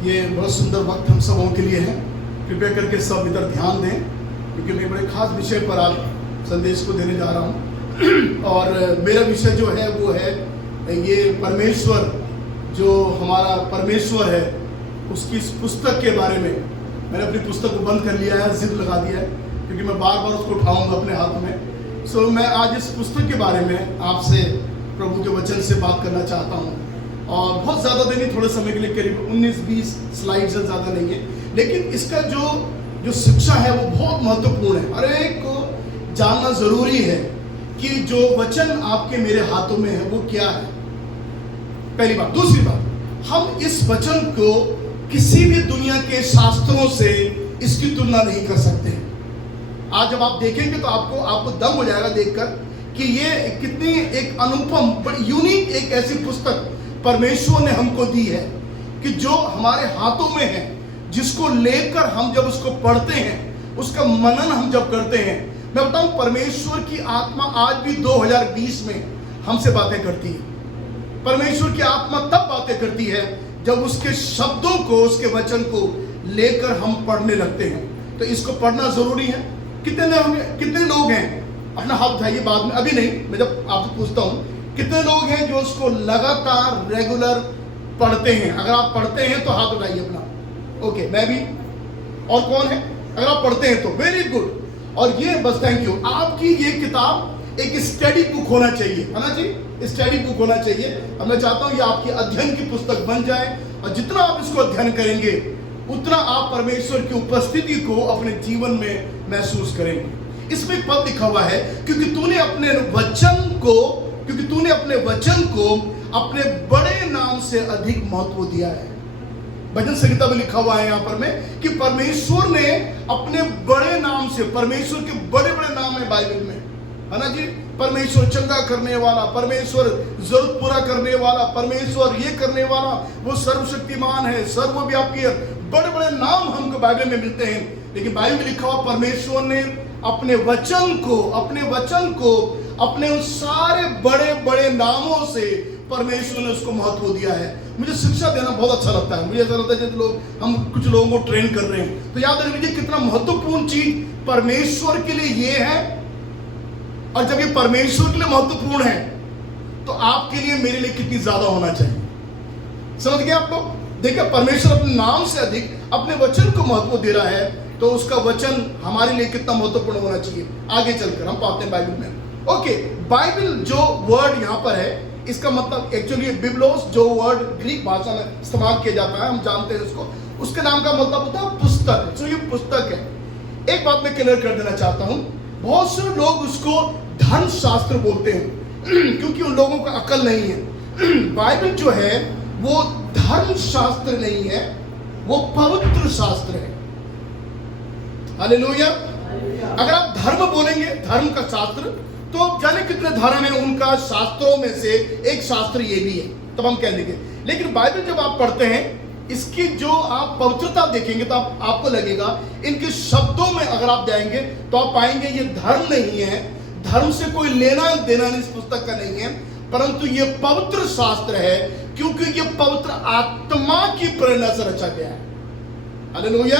ये बहुत सुंदर वक्त हम सबों के लिए है। कृपया करके सब इधर ध्यान दें, क्योंकि मैं बड़े खास विषय पर आज संदेश को देने जा रहा हूँ। और मेरा विषय जो है वो है ये परमेश्वर, जो हमारा परमेश्वर है उसकी इस पुस्तक के बारे में। मैंने अपनी पुस्तक को बंद कर लिया है, जिप लगा दिया है, क्योंकि मैं बार बार उसको उठाऊंगा अपने हाथ में। सो मैं आज इस पुस्तक के बारे में आपसे प्रभु के वचन से बात करना चाहता हूँ। और बहुत ज़्यादा देर नहीं, थोड़े समय के लिए, करीब 19-20 स्लाइड से ज़्यादा नहीं है, लेकिन इसका जो शिक्षा है वो बहुत महत्वपूर्ण है। हर एक को जानना ज़रूरी है कि जो वचन आपके मेरे हाथों में है वो क्या है, पहली बात। दूसरी बात, हम इस वचन को किसी भी दुनिया के शास्त्रों से इसकी तुलना नहीं कर सकते। आज जब आप देखेंगे तो आपको दम हो जाएगा देखकर कि ये कितनी एक अनुपम बट यूनिक एक ऐसी पुस्तक परमेश्वर ने हमको दी है कि जो हमारे हाथों में है, जिसको लेकर हम जब उसको पढ़ते हैं, उसका मनन हम जब करते हैं, मैं बताऊं परमेश्वर की आत्मा आज भी 2020 में हमसे बातें करती है। परमेश्वर की आत्मा तब बातें करती है जब उसके शब्दों को, उसके वचन को लेकर हम पढ़ने लगते हैं। तो इसको पढ़ना जरूरी है। कितने लोग हैं, अपना हाथ उठाइए, बाद में, अभी नहीं, मैं जब आपसे पूछता हूं कितने लोग हैं जो उसको लगातार रेगुलर पढ़ते हैं। अगर आप पढ़ते हैं तो हाथ उठाइए अपना। ओके, मैं भी। और कौन है? अगर आप पढ़ते हैं तो वेरी गुड। और ये बस, थैंक यू। आपकी ये किताब एक स्टडी बुक होना चाहिए, है ना जी? स्टडी बुक होना चाहिए। अब मैं चाहता हूं ये आपकी अध्ययन की पुस्तक बन जाए, और जितना आप इसको अध्ययन करेंगे उतना आप परमेश्वर की उपस्थिति को अपने जीवन में महसूस करेंगे। इसमें एक पद लिखा हुआ है, क्योंकि तूने अपने वचन को अपने बड़े नाम से अधिक महत्व दिया है। भजन संहिता में लिखा हुआ है यहाँ पर में कि परमेश्वर ने अपने बड़े नाम से, परमेश्वर के बड़े बड़े नाम है बाइबल में, है ना जी? परमेश्वर चंगा करने वाला, परमेश्वर जरूरत पूरा करने वाला, परमेश्वर ये करने वाला, वो सर्वशक्तिमान है, सर्वव्यापी है। बड़े बड़े नाम हमको बाइबल में मिलते हैं, लेकिन बाइबल में लिखा हुआ परमेश्वर ने अपने वचन को अपने उन सारे बड़े बड़े नामों से परमेश्वर ने उसको महत्व दिया है। मुझे शिक्षा देना बहुत अच्छा लगता है। मुझे ऐसा लगता है जब हम कुछ लोगों को ट्रेन कर रहे हैं, तो याद रखिए कितना महत्वपूर्ण चीज परमेश्वर के लिए ये है। और जब ये परमेश्वर के लिए महत्वपूर्ण है तो आपके लिए, मेरे लिए कितनी ज्यादा होना चाहिए। समझ गए आप लोग? देखिए, परमेश्वर अपने नाम से अधिक अपने वचन को महत्व दे रहा है, तो उसका वचन हमारे लिए कितना महत्वपूर्ण होना चाहिए। आगे चलकर हम पाते हैं बाइबल में। ओके, बाइबल जो वर्ड यहाँ पर है, इसका मतलब एक्चुअली बिब्लोस, जो वर्ड ग्रीक भाषा में इस्तेमाल किया जाता है, हम जानते हैं उसको, उसके नाम का मतलब होता है पुस्तक। तो ये पुस्तक है। एक बात मैं क्लियर कर देना चाहता हूं, बहुत से लोग उसको धर्मशास्त्र बोलते हैं क्योंकि उन लोगों को अकल नहीं है। बाइबल जो है वो धर्मशास्त्र नहीं है, वो पवित्र शास्त्र है। हालेलुया। अगर आप धर्म बोलेंगे, धर्म का शास्त्र, तो जाने कितने धर्म है, उनका शास्त्रों में से एक शास्त्र ये भी है, तब हम कह देंगे। लेकिन बाइबल जब आप पढ़ते हैं, इसकी जो आप पवित्रता देखेंगे तो आपको लगेगा, इनके शब्दों में अगर आप जाएंगे तो आप पाएंगे ये धर्म नहीं है, धर्म से कोई लेना देना इस पुस्तक का नहीं है, परंतु ये पवित्र शास्त्र है, क्योंकि ये पवित्र आत्मा की प्रेरणा से रचा गया है। हालेलुया।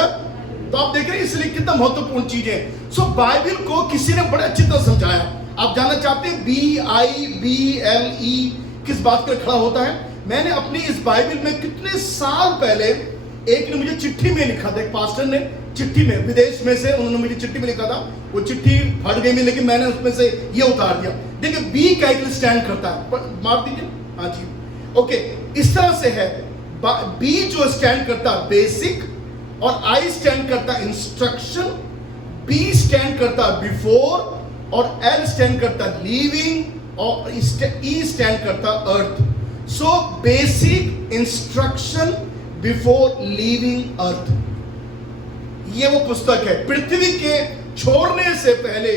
तो आप देख रहे हैं इसलिए कितना महत्वपूर्ण चीज है। सो बाइबल को किसी ने बड़े अच्छी तरह समझाया। आप जानना चाहते हैं BIBLE किस बात पर खड़ा होता है? मैंने अपनी इस बाइबल में कितने साल पहले, एक ने मुझे चिट्ठी में लिखा था, एक पास्टर ने चिट्ठी में, विदेश में से, उन्होंने मुझे चिट्ठी में लिखा था। वो चिट्ठी फट गई, लेकिन मैंने उसमें से ये उतार दिया। देखिए, बी का एक स्टैंड करता है, मार दीजिए, हाँ जी, ओके, इस तरह से है। बी जो स्टैंड करता है बेसिक, और आई स्टैंड करता है इंस्ट्रक्शन, बी स्टैंड करता है बिफोर, और एल स्टैंड करता है लिविंग, और ई स्टैंड करता है earth. So basic, instruction, before, living, earth, ये वो पुस्तक है। पृथ्वी के छोड़ने से पहले,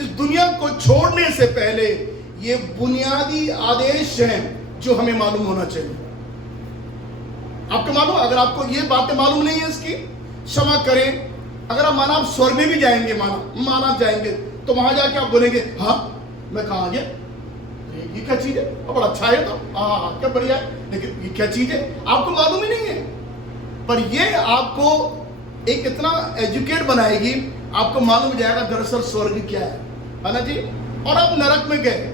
इस दुनिया को छोड़ने से पहले, ये बुनियादी आदेश हैं जो हमें मालूम होना चाहिए। आपको मालूम, अगर आपको ये बातें मालूम नहीं है इसकी, क्षमा करें, अगर आप माना आप स्वर्ग में भी जाएंगे, माना जाएंगे, तो वहां जाके आप बोलेंगे, हाँ मैं कहाँ गया, ये क्या चीज है, बड़ा अच्छा है, तो हाँ क्या बढ़िया है, लेकिन ये क्या चीज है आपको मालूम ही नहीं है। पर ये आपको एक इतना एजुकेट बनाएगी, आपको मालूम हो जाएगा दरअसल स्वर्ग क्या है ना जी। और आप नरक में गए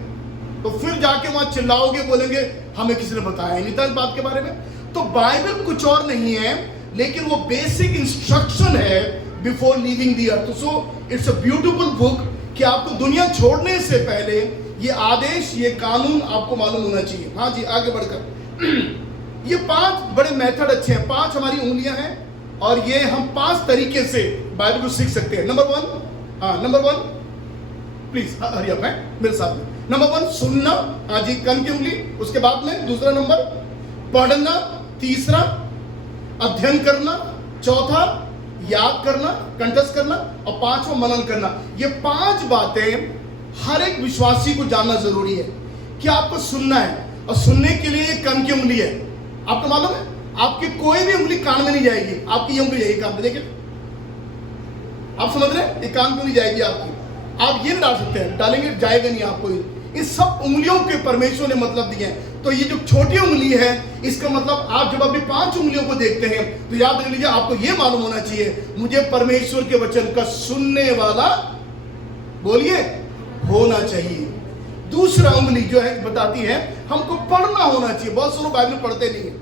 तो फिर जाके वहां चिल्लाओगे, बोलेंगे हमें किसी ने बताया नहीं था इस बात के बारे में। तो बाइबल कुछ और नहीं है, लेकिन वो बेसिक इंस्ट्रक्शन है before living the earth. So it's a beautiful book कि आपको दुनिया छोड़ने से पहले ये आदेश, ये कानून आपको मालूम होना चाहिए। हाँ जी, आगे बढ़कर ये 5 बड़े मेथड अच्छे हैं। 5 हमारी उंगलियां हैं और ये हम 5 तरीके से बाइबल को सीख सकते हैं। नंबर 1 प्लीज हरी अप है मेरे साथ में। नंबर 1 सुनना, हाँ जी, कान की उंगली। उसके बाद में दूसरा नंबर पढ़ना, तीसरा अध्ययन करना, चौथा याद करना, कंठस्थ करना, और 5वां मनन करना। ये 5 बातें हर एक विश्वासी को जानना जरूरी है कि आपको सुनना है, और सुनने के लिए कान की उंगली है। आपको मालूम है आपकी कोई भी उंगली कान में नहीं जाएगी, आपकी ये उंगली जाएगी कान में। देखिए आप समझ रहे हैं, ये कान की उंगली जाएगी आपकी। आप ये नहीं डाल सकते हैं, डालेंगे जाएगा नहीं आपको। इन सब उंगलियों के परमेश्वर ने मतलब दिए हैं। तो ये जो छोटी उंगली है, इसका मतलब आप जब अभी 5 उंगलियों को देखते हैं तो याद रख लीजिए, आपको ये मालूम होना चाहिए मुझे परमेश्वर के वचन का सुनने वाला, बोलिए, होना चाहिए। दूसरा उंगली जो है बताती है हमको पढ़ना होना चाहिए। बहुत से लोग बाइबल पढ़ते नहीं है,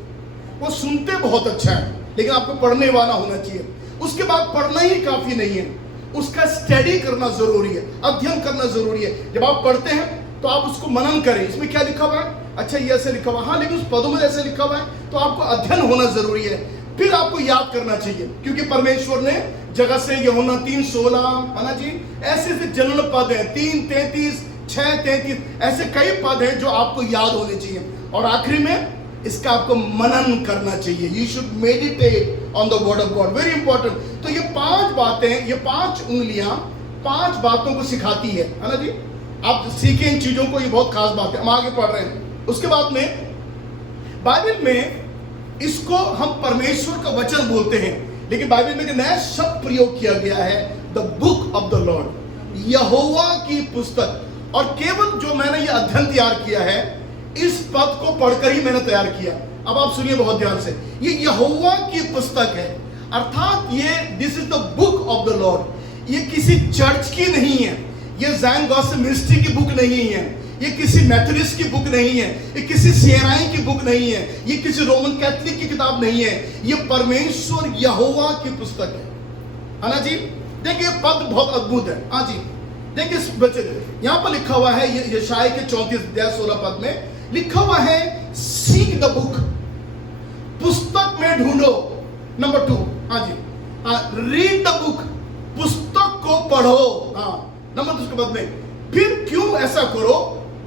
वो सुनते बहुत अच्छा है, लेकिन आपको पढ़ने वाला होना चाहिए। उसके बाद पढ़ना ही काफी नहीं है, उसका स्टडी करना जरूरी है, अध्ययन करना जरूरी है। जब आप पढ़ते हैं तो आप उसको मनन करें, इसमें क्या लिखा हुआ है, अच्छा ये ऐसे लिखा हुआ है, हाँ लेकिन उस पदों में ऐसे लिखा हुआ है, तो आपको अध्ययन होना जरूरी है। फिर आपको याद करना चाहिए, क्योंकि परमेश्वर ने जगत से यूहन्ना 3:16 है ना जी, ऐसे जनरल पद हैं, 3:33, 6:33, ऐसे कई पद हैं जो आपको याद होने चाहिए। और आखिरी में इसका आपको मनन करना चाहिए। You should meditate on the word of God, very important. तो ये 5 बातें, ये 5 उंगलियां 5 बातों को सिखाती है ना जी। आप सीखें इन चीजों को, ये बहुत खास बात है। हम आगे पढ़ रहे हैं। उसके बाद में बाइबल में इसको हम परमेश्वर का वचन बोलते हैं, लेकिन बाइबल में एक नया शब्द प्रयोग किया गया है, the book of the lord, Jehovah की पुस्तक। और केवल जो मैंने ये अध्ययन तैयार किया है, इस पद को पढ़कर ही मैंने तैयार किया। अब आप सुनिए बहुत ध्यान से, ये यहोवा की पुस्तक है, अर्थात ये this is the book of the Lord. ये किसी चर्च की नहीं है, ये ज़ायन गॉस्पेल मिनिस्ट्री की बुक नहीं है, ये किसी मेथोडिस्ट की बुक नहीं है, ये किसी सीएनआई की बुक नहीं है, ये किसी रोमन कैथोलिक की किताब नहीं है, ये परमेश्वर यहोवा की पुस्तक है ना जी। देखिए पद बहुत अद्भुत है। हाँ जी, देखिए इस वचन यहां पर लिखा हुआ है, यशायाह के 34:16 पद में लिखा हुआ है, सीक द बुक, पुस्तक में ढूंढो। नंबर 2, हाँ जी, रीड द बुक, पुस्तक को पढ़ो। हाँ, नंबर 2 के बाद में फिर क्यों ऐसा करो,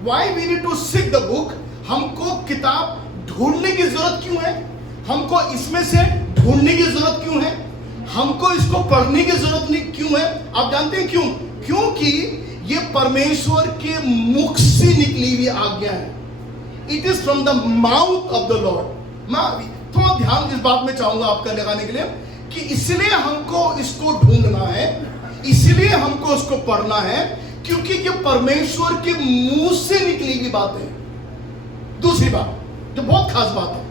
why we need to seek the book, हमको किताब ढूंढने की जरूरत क्यों है, हमको इसमें से ढूंढने की जरूरत क्यों है, हमको इसको पढ़ने की जरूरत नहीं क्यों है। आप जानते हैं क्यों? क्योंकि ये परमेश्वर के मुख से निकली हुई आज्ञा है। It is from the mouth of the Lord. मैं थोड़ा ध्यान इस बात में चाहूंगा आपका लगाने के लिए कि इसलिए हमको इसको ढूंढना है, इसलिए हमको उसको पढ़ना है, क्योंकि ये परमेश्वर के मुंह से निकली हुई बात है। दूसरी बात जो बहुत खास बात है,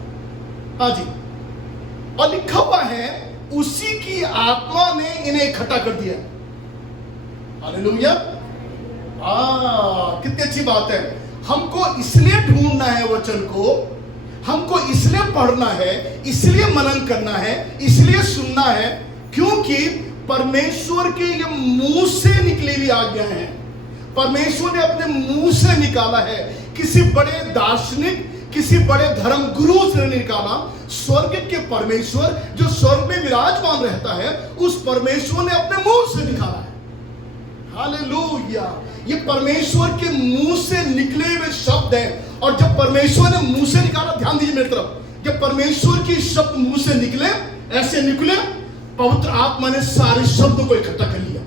हाँ जी, और लिखा हुआ है उसी की आत्मा ने इन्हें इकट्ठा कर दिया। हालेलुया, कितनी अच्छी बात है। हमको इसलिए ढूंढना है वचन को, हमको इसलिए पढ़ना है, इसलिए मनन करना है, इसलिए सुनना है, क्योंकि परमेश्वर के ये मुंह से निकली हुई आज्ञा है। परमेश्वर ने अपने मुंह से निकाला है, किसी बड़े दार्शनिक, किसी बड़े धर्म गुरु से निकाला। स्वर्ग के परमेश्वर जो स्वर्ग में विराजमान रहता है, उस परमेश्वर ने अपने मुंह से निकाला है। हालेलुया, ये परमेश्वर के मुंह से निकले हुए शब्द हैं। और जब परमेश्वर ने मुंह से निकाला, ध्यान दीजिए मेरी तरफ, जब परमेश्वर की शब्द मुंह से निकले, ऐसे निकले, पवित्र आत्मा ने सारे शब्दों को इकट्ठा कर लिया।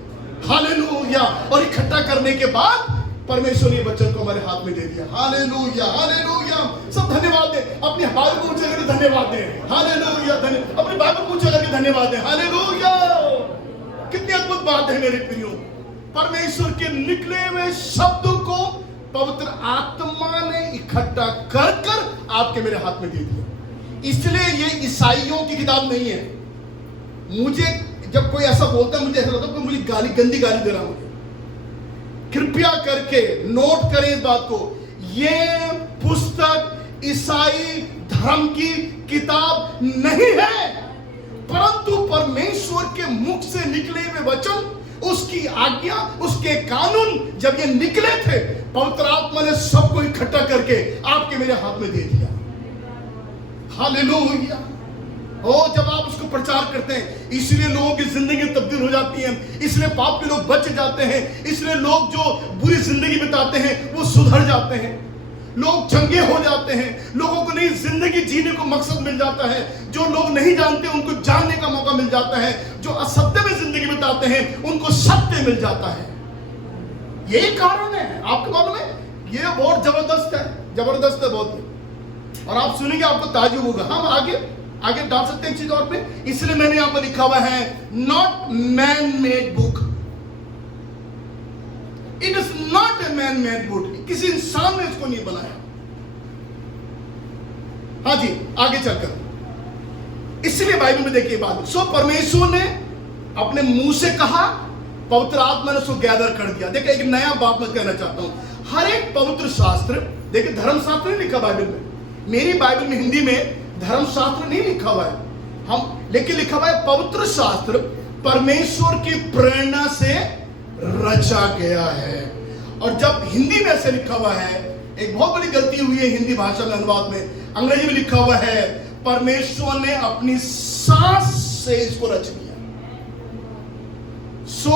हालेलुया, और इकट्ठा करने के बाद परमेश्वर ने वचन को हमारे हाथ में दे दिया। हालेलुया, हालेलुया, सब धन्यवाद दें, अपनी बाइबल को ऊंचा करके धन्यवाद दें। हालेलुया, अपनी बाइबल को ऊंचा करके धन्यवाद दें। हालेलुया, कितनी अद्भुत बात है मेरे प्रियो। परमेश्वर के निकले हुए शब्दों को पवित्र आत्मा ने इकट्ठा कर कर आपके मेरे हाथ में दे दिया। इसलिए ये ईसाइयों की किताब नहीं है। मुझे जब कोई ऐसा बोलता है, मुझे ऐसा लगता है कि मुझे गंदी गाली दे रहा मुझे। कृपया करके नोट करें इस बात को, ये पुस्तक ईसाई धर्म की किताब नहीं है, परंतु परमेश्वर के मुख से निकले हुए वचन, उसकी आज्ञा, उसके कानून जब ये निकले थे, पवित्र आत्मा ने सबको इकट्ठा करके आपके मेरे हाथ में दे दिया। हालेलुया। ओ जब आप उसको प्रचार करते हैं, इसलिए लोगों की जिंदगी तब्दील हो जाती है, इसलिए पाप के लोग बच जाते हैं, इसलिए लोग जो बुरी जिंदगी बिताते हैं वो सुधर जाते हैं, लोग चंगे हो जाते हैं, लोगों को नई जिंदगी जीने को मकसद मिल जाता है, जो लोग नहीं जानते उनको जानने का मौका मिल जाता है, जो असत्य में जिंदगी बिताते हैं उनको सत्य मिल जाता है। यही कारण है। आपको मालूम है, ये बहुत जबरदस्त है बहुत। और आप सुनेंगे आपको ताज्जुब होगा। हम आगे डाल सकते हैं एक चीज और पे, इसलिए मैंने यहां पर लिखा हुआ है not man made book. It is not a man made book, किसी इंसान ने इसको नहीं बनाया। हाँ जी, आगे चलकर इसलिए बाइबल में देखिए बात, सो परमेश्वर ने अपने मुंह से कहा, पवित्र आत्मा ने उसको गैदर कर दिया। देखिए एक नया बात मैं कहना चाहता हूं, हर एक पवित्र शास्त्र, देखिए धर्मशास्त्र नहीं लिखा बाइबल में, मेरी बाइबल में हिंदी में धर्मशास्त्र नहीं लिखा हुआ है, लेकिन लिखा हुआ है पवित्र शास्त्र परमेश्वर की प्रेरणा से रचा गया है। और जब हिंदी में ऐसे लिखा हुआ है, एक बहुत बड़ी गलती हुई है हिंदी भाषा में अनुवाद में, अंग्रेजी में लिखा हुआ है परमेश्वर ने अपनी सांस से इसको रच दिया। So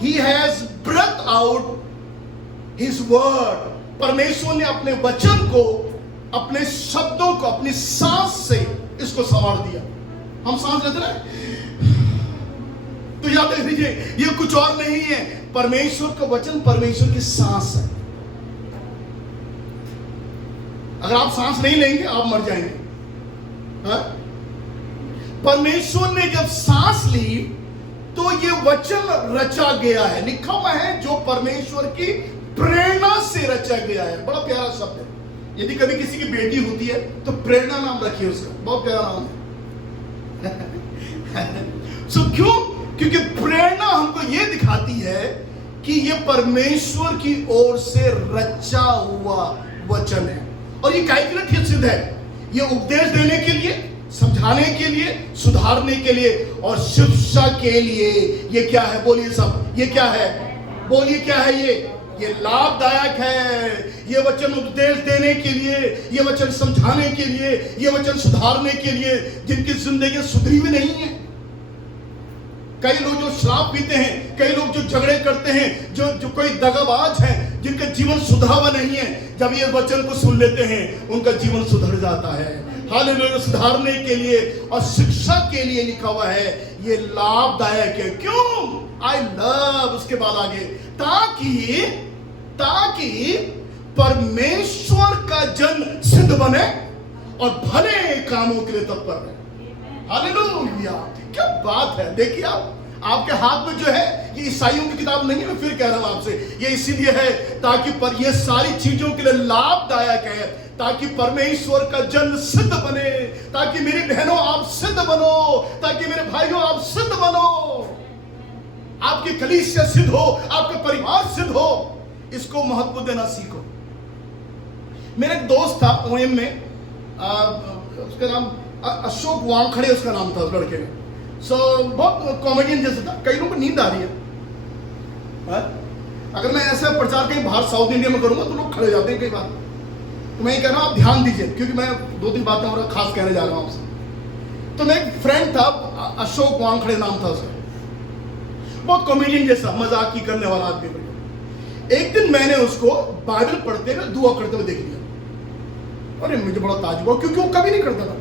he has breath out his word, परमेश्वर ने अपने वचन को, अपने शब्दों को अपनी सांस से इसको संवार दिया। हम सांस लेते हैं तो याद रख लीजिए, ये कुछ और नहीं है, परमेश्वर का वचन परमेश्वर की सांस है। अगर आप सांस नहीं लेंगे आप मर जाएंगे। हा? परमेश्वर ने जब सांस ली तो ये वचन रचा गया है, लिखा हुआ है जो परमेश्वर की प्रेरणा से रचा गया है। बड़ा प्यारा शब्द है। यदि कभी किसी की बेटी होती है तो प्रेरणा नाम रखिए उसका, बहुत प्यारा नाम है। सो क्यों? क्योंकि प्रेरणा हमको यह दिखाती है कि यह परमेश्वर की ओर से रचा हुआ वचन है। और ये काहे के लिए ठीक सिद्ध है? ये उपदेश देने के लिए, समझाने के लिए, सुधारने के लिए और शिक्षा के लिए। ये क्या है? बोलिए सब, ये क्या है? बोलिए क्या है? ये लाभदायक है। ये वचन उपदेश देने के लिए, ये वचन समझाने के लिए, ये वचन सुधारने के लिए, जिनकी जिंदगी सुधरी हुई नहीं है। कई लोग जो शराब पीते हैं, कई लोग जो झगड़े करते हैं, जो कोई दगाबाज है, जिनका जीवन सुधरा हुआ नहीं है, जब ये वचन को सुन लेते हैं उनका जीवन सुधर जाता है। हालेलुया। सुधारने के लिए और शिक्षा के लिए लिखा हुआ है, ये लाभदायक है। क्यों? आई लव, उसके बाद आगे, ताकि परमेश्वर का जन सिद्ध बने और भले कामों के लिए तत्पर रहे। हालेलुया। क्या बात है। देखिए आपके हाथ में जो है, ये ईसाइयों की किताब नहीं है, मैं फिर कह रहा हूं आपसे, ये इसीलिए है ताकि पर ये सारी चीजों के लिए लाभदायक है, ताकि परमेश्वर का जन सिद्ध बने, ताकि मेरी बहनों आप सिद्ध बनो, ताकि मेरे भाइयों आप सिद्ध बनो, आपकी कलीसिया सिद्ध हो, आपका परिवार सिद्ध हो। इसको महत्व देना सीखो। मेरा एक दोस्त था ओएम में, उसका नाम अशोक वानखड़े उसका नाम था उस लड़के का। बहुत कॉमेडियन जैसा था। कई लोगों को नींद आ रही है। अगर मैं ऐसा प्रचार कहीं बाहर साउथ इंडिया में करूंगा तो लोग खड़े जाते हैं कई बार। तो मैं ये कह रहा हूं आप ध्यान दीजिए, क्योंकि मैं 2-3 बातें और खास कहने जा रहा हूं आपसे। तो मैं एक फ्रेंड था, अशोक वानखड़े नाम था उसका, बहुत कॉमेडियन जैसा, मजाक की करने वाला आदमी। एक दिन मैंने उसको बाइबल पढ़ते हुए, दुआ करते हुए देख लिया। अरे मुझे बड़ा ताज्जुब हुआ, क्योंकि वो कभी नहीं करता था,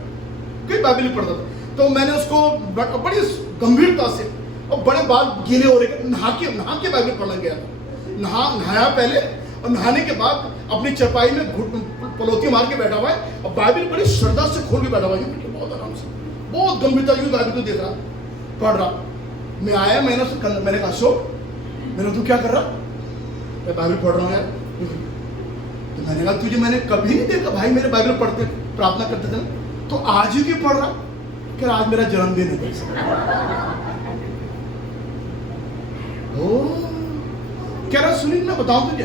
कोई बाइबल नहीं पढ़ता था। तो मैंने उसको बड़ी गंभीरता से, और बड़े बाल गीले हो रहे, नहा के बाइबल पढ़ने गया। नहाया पहले, और नहाने के बाद अपनी चरपाई में पलोती मार के बैठा हुआ है, और बाइबल बड़ी श्रद्धा से खोल के बैठा हुआ है, बहुत आराम से, बहुत गंभीरता से बाइबल को देख रहा, पढ़ रहा। मैं आया, मैंने कहा अशोक, मैंने तू क्या कर रहा? मैं बाइबल पढ़ रहा हूँ यार। तो मैंने कहा तुझे मैंने कभी नहीं देखा भाई मेरे बाइबल पढ़ते, प्रार्थना करते थे। तो आज ही क्यों पढ़ रहा? कि आज मेरा जन्मदिन है। कह रहा सुनील मैं बताऊं तुझे,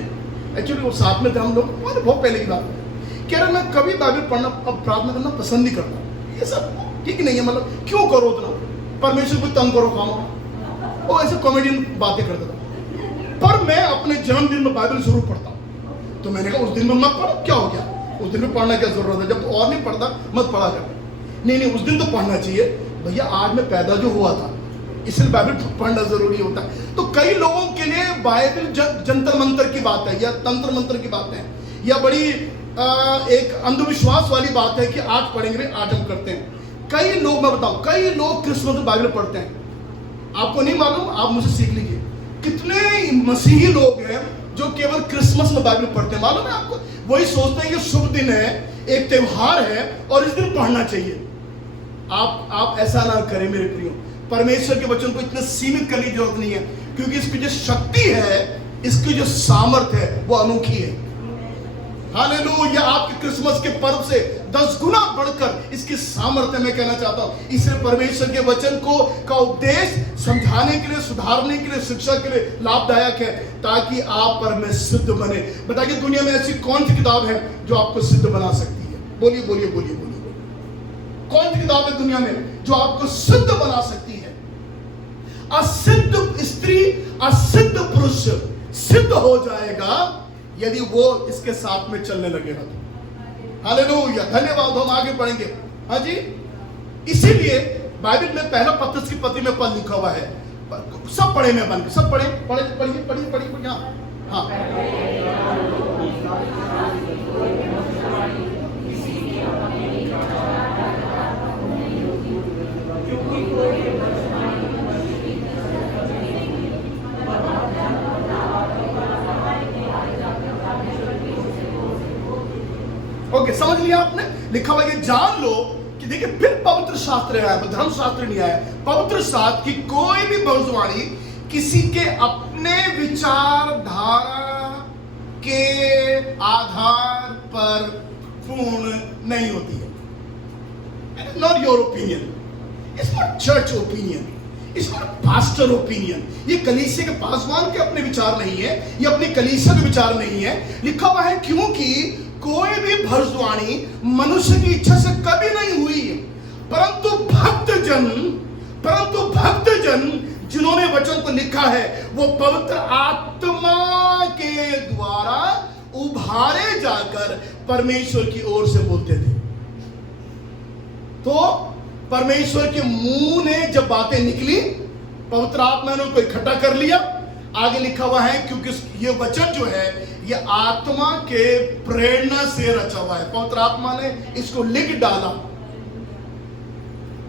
एक्चुअली वो साथ में थे हम लोग, बहुत पहले की बात है। कह रहा मैं कभी बाइबल पढ़ना अब प्रार्थना करना पसंद नहीं करता, ये सब ठीक नहीं है, मतलब क्यों करो उतना, परमेश्वर को तंग करो खाओ। वो ऐसे कॉमेडियन बातें करता था। पर मैं अपने जन्मदिन में बाइबल जरूर पढ़ता हूँ। तो मैंने कहा उस दिन में मत पढ़ो, क्या हो गया, उस दिन में पढ़ना क्या जरूरत है, जब और नहीं पढ़ता मत पढ़ा कर। नहीं उस दिन तो पढ़ना चाहिए भैया, आज मैं पैदा जो हुआ था इसलिए बाइबल पढ़ना जरूरी होता है। तो कई लोगों के लिए बाइबल जंतर मंतर की बात है या तंत्र मंत्र की बात है, या बड़ी एक अंधविश्वास वाली बात है कि आज पढ़ेंगे आज हम करते हैं। कई लोग, मैं बताऊं, कई लोग क्रिसमस में बाइबल पढ़ते हैं, आपको नहीं मालूम, आप मुझे सीख लीजिए। कितने मसीही लोग हैं जो केवल क्रिसमस में बाइबल पढ़ते हैं, मालूम है आपको? वही सोचते हैं कि शुभ दिन है, एक त्योहार है और इस दिन पढ़ना चाहिए। आप ऐसा ना करें मेरे प्रियो, परमेश्वर के वचन को इतने सीमित करने की जरूरत नहीं है, क्योंकि इसकी जो शक्ति है, इसकी जो सामर्थ है वो अनोखी है। हालेलुया, आपके क्रिसमस के पर्व से 10 गुना बढ़कर इसकी सामर्थ्य मैं कहना चाहता हूं। इसलिए परमेश्वर के वचन को का उपदेश समझाने के लिए, सुधारने के लिए, शिक्षा के लिए लाभदायक है, ताकि आप परमेश्वर सिद्ध बने। बताइए दुनिया में ऐसी कौन सी किताब है जो आपको सिद्ध बना सकती है? बोलिए बोलिए बोलिए बोलिए, कौन सी किताब है दुनिया में जो आपको सिद्ध बना सकती है? असिद्ध स्त्री, असिद्ध पुरुष सिद्ध हो जाएगा यदि वो इसके साथ में चलने लगेगा तो। हालेलुया, धन्यवाद। हम आगे बढ़ेंगे। हाँ जी, इसीलिए बाइबल में पहला पत्रस की पत्री में पद लिखा हुआ है, सब पढ़े में बन, सब पढ़े पढ़िए पढ़िए पढ़िए। हाँ, ओके, समझ लिया आपने? लिखा हुआ ये जान लो कि देखिए, फिर पवित्र शास्त्र आया, धर्म शास्त्र नहीं आया, पवित्र शास्त्र की कोई भी भविष्यवाणी किसी के अपने विचारधारा के आधार पर पूर्ण नहीं होती है। It is not your opinion, it's not church opinion, it's not pastor opinion। ये कलीसिया के पासवान के अपने विचार नहीं है, ये अपने कलीसिया के विचार नहीं है। लिखा हुआ है क्योंकि कोई भी भविष्यवाणी मनुष्य की इच्छा से कभी नहीं हुई, परंतु भक्तजन जिन्होंने वचन को लिखा है वो पवित्र आत्मा के द्वारा उभारे जाकर परमेश्वर की ओर से बोलते थे। तो परमेश्वर के मुंह ने जब बातें निकली, पवित्र आत्मा ने उनको इकट्ठा कर लिया। आगे लिखा हुआ है क्योंकि ये वचन जो है ये आत्मा के प्रेरणा से रचा हुआ है, पवित्र आत्मा ने इसको लिख डाला।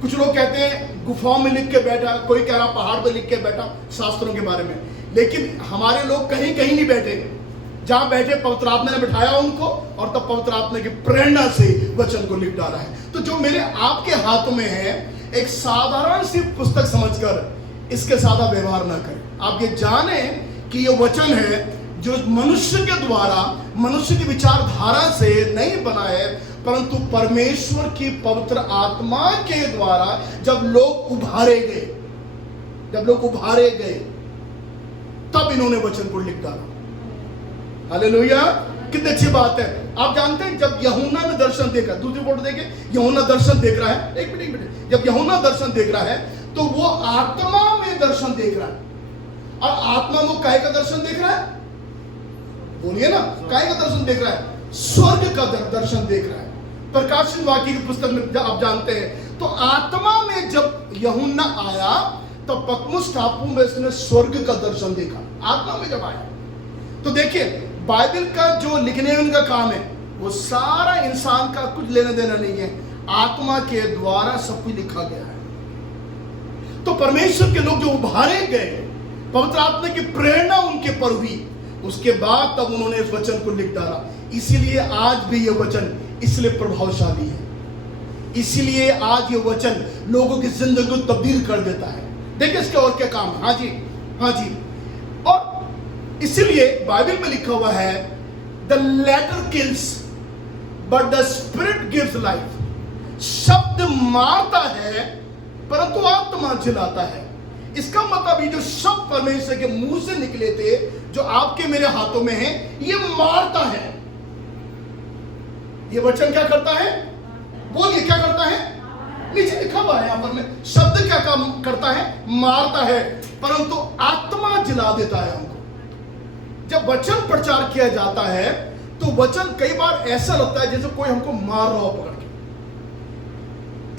कुछ लोग कहते हैं गुफाओं में लिख के बैठा, कोई कह रहा पहाड़ पे लिख के बैठा शास्त्रों के बारे में, लेकिन हमारे लोग कहीं कहीं नहीं बैठे, जहां बैठे पवित्र आत्मा ने बिठाया उनको, और तब पवित्र आत्मा की प्रेरणा से वचन को लिख डाला है। तो जो मेरे आपके हाथों में है, एक साधारण सी पुस्तक समझकर इसके साथ व्यवहार ना करें। आप ये जाने कि ये वचन है जो मनुष्य के द्वारा, मनुष्य की विचारधारा से नहीं बना है, परंतु परमेश्वर की पवित्र आत्मा के द्वारा जब लोग उभारे गए तब इन्होंने वचन को लिख डाला। हालेलुया, कितनी अच्छी बात है। आप जानते हैं जब यूहन्ना ने दर्शन देखा, दूसरी फोटो देखे, यूहन्ना दर्शन देख रहा है, एक मिनट, जब यूहन्ना दर्शन देख रहा है तो वो आत्मा में दर्शन देख रहा है। और आत्मा में काहे का दर्शन देख रहा है? बोलिए ना, काहे का दर्शन देख रहा है? स्वर्ग का दर्शन देख रहा है। प्रकाशित वाक्य की पुस्तक में आप जानते हैं, तो आत्मा में जब यूहन्ना आया तो पतमुस टापू में इसने स्वर्ग का दर्शन देखा, आत्मा में जब आया। तो देखिए, बाइबल का जो लिखने का काम है वो सारा इंसान का कुछ लेना देना नहीं है, आत्मा के द्वारा सब कुछ लिखा गया है। तो परमेश्वर के लोग जो उभारे गए, पवित्र आत्मा की प्रेरणा उनके पर हुई, उसके बाद तब उन्होंने इस वचन को लिख डाला। इसीलिए आज भी यह वचन इसलिए प्रभावशाली है, इसीलिए आज ये वचन लोगों की जिंदगी को तब्दील कर देता है। देखिए इसके और क्या काम है। हाँ जी, हाँ जी। और इसीलिए बाइबल में लिखा हुआ है, the letter kills but the spirit gives life. शब्द मारता है परंतु आत्मा जिलाता है। इसका मतलब ये जो शब्द परमेश्वर के मुंह से निकले थे, जो आपके मेरे हाथों में है, ये मारता है। ये वचन क्या करता है? बोलिए, क्या करता है? नीचे लिखा हुआ है यहां पर में, शब्द क्या काम करता है? मारता है, परंतु आत्मा जिला देता है हमको। जब वचन प्रचार किया जाता है तो वचन कई बार ऐसा लगता है जैसे कोई हमको मार रहा हो पकड़ के।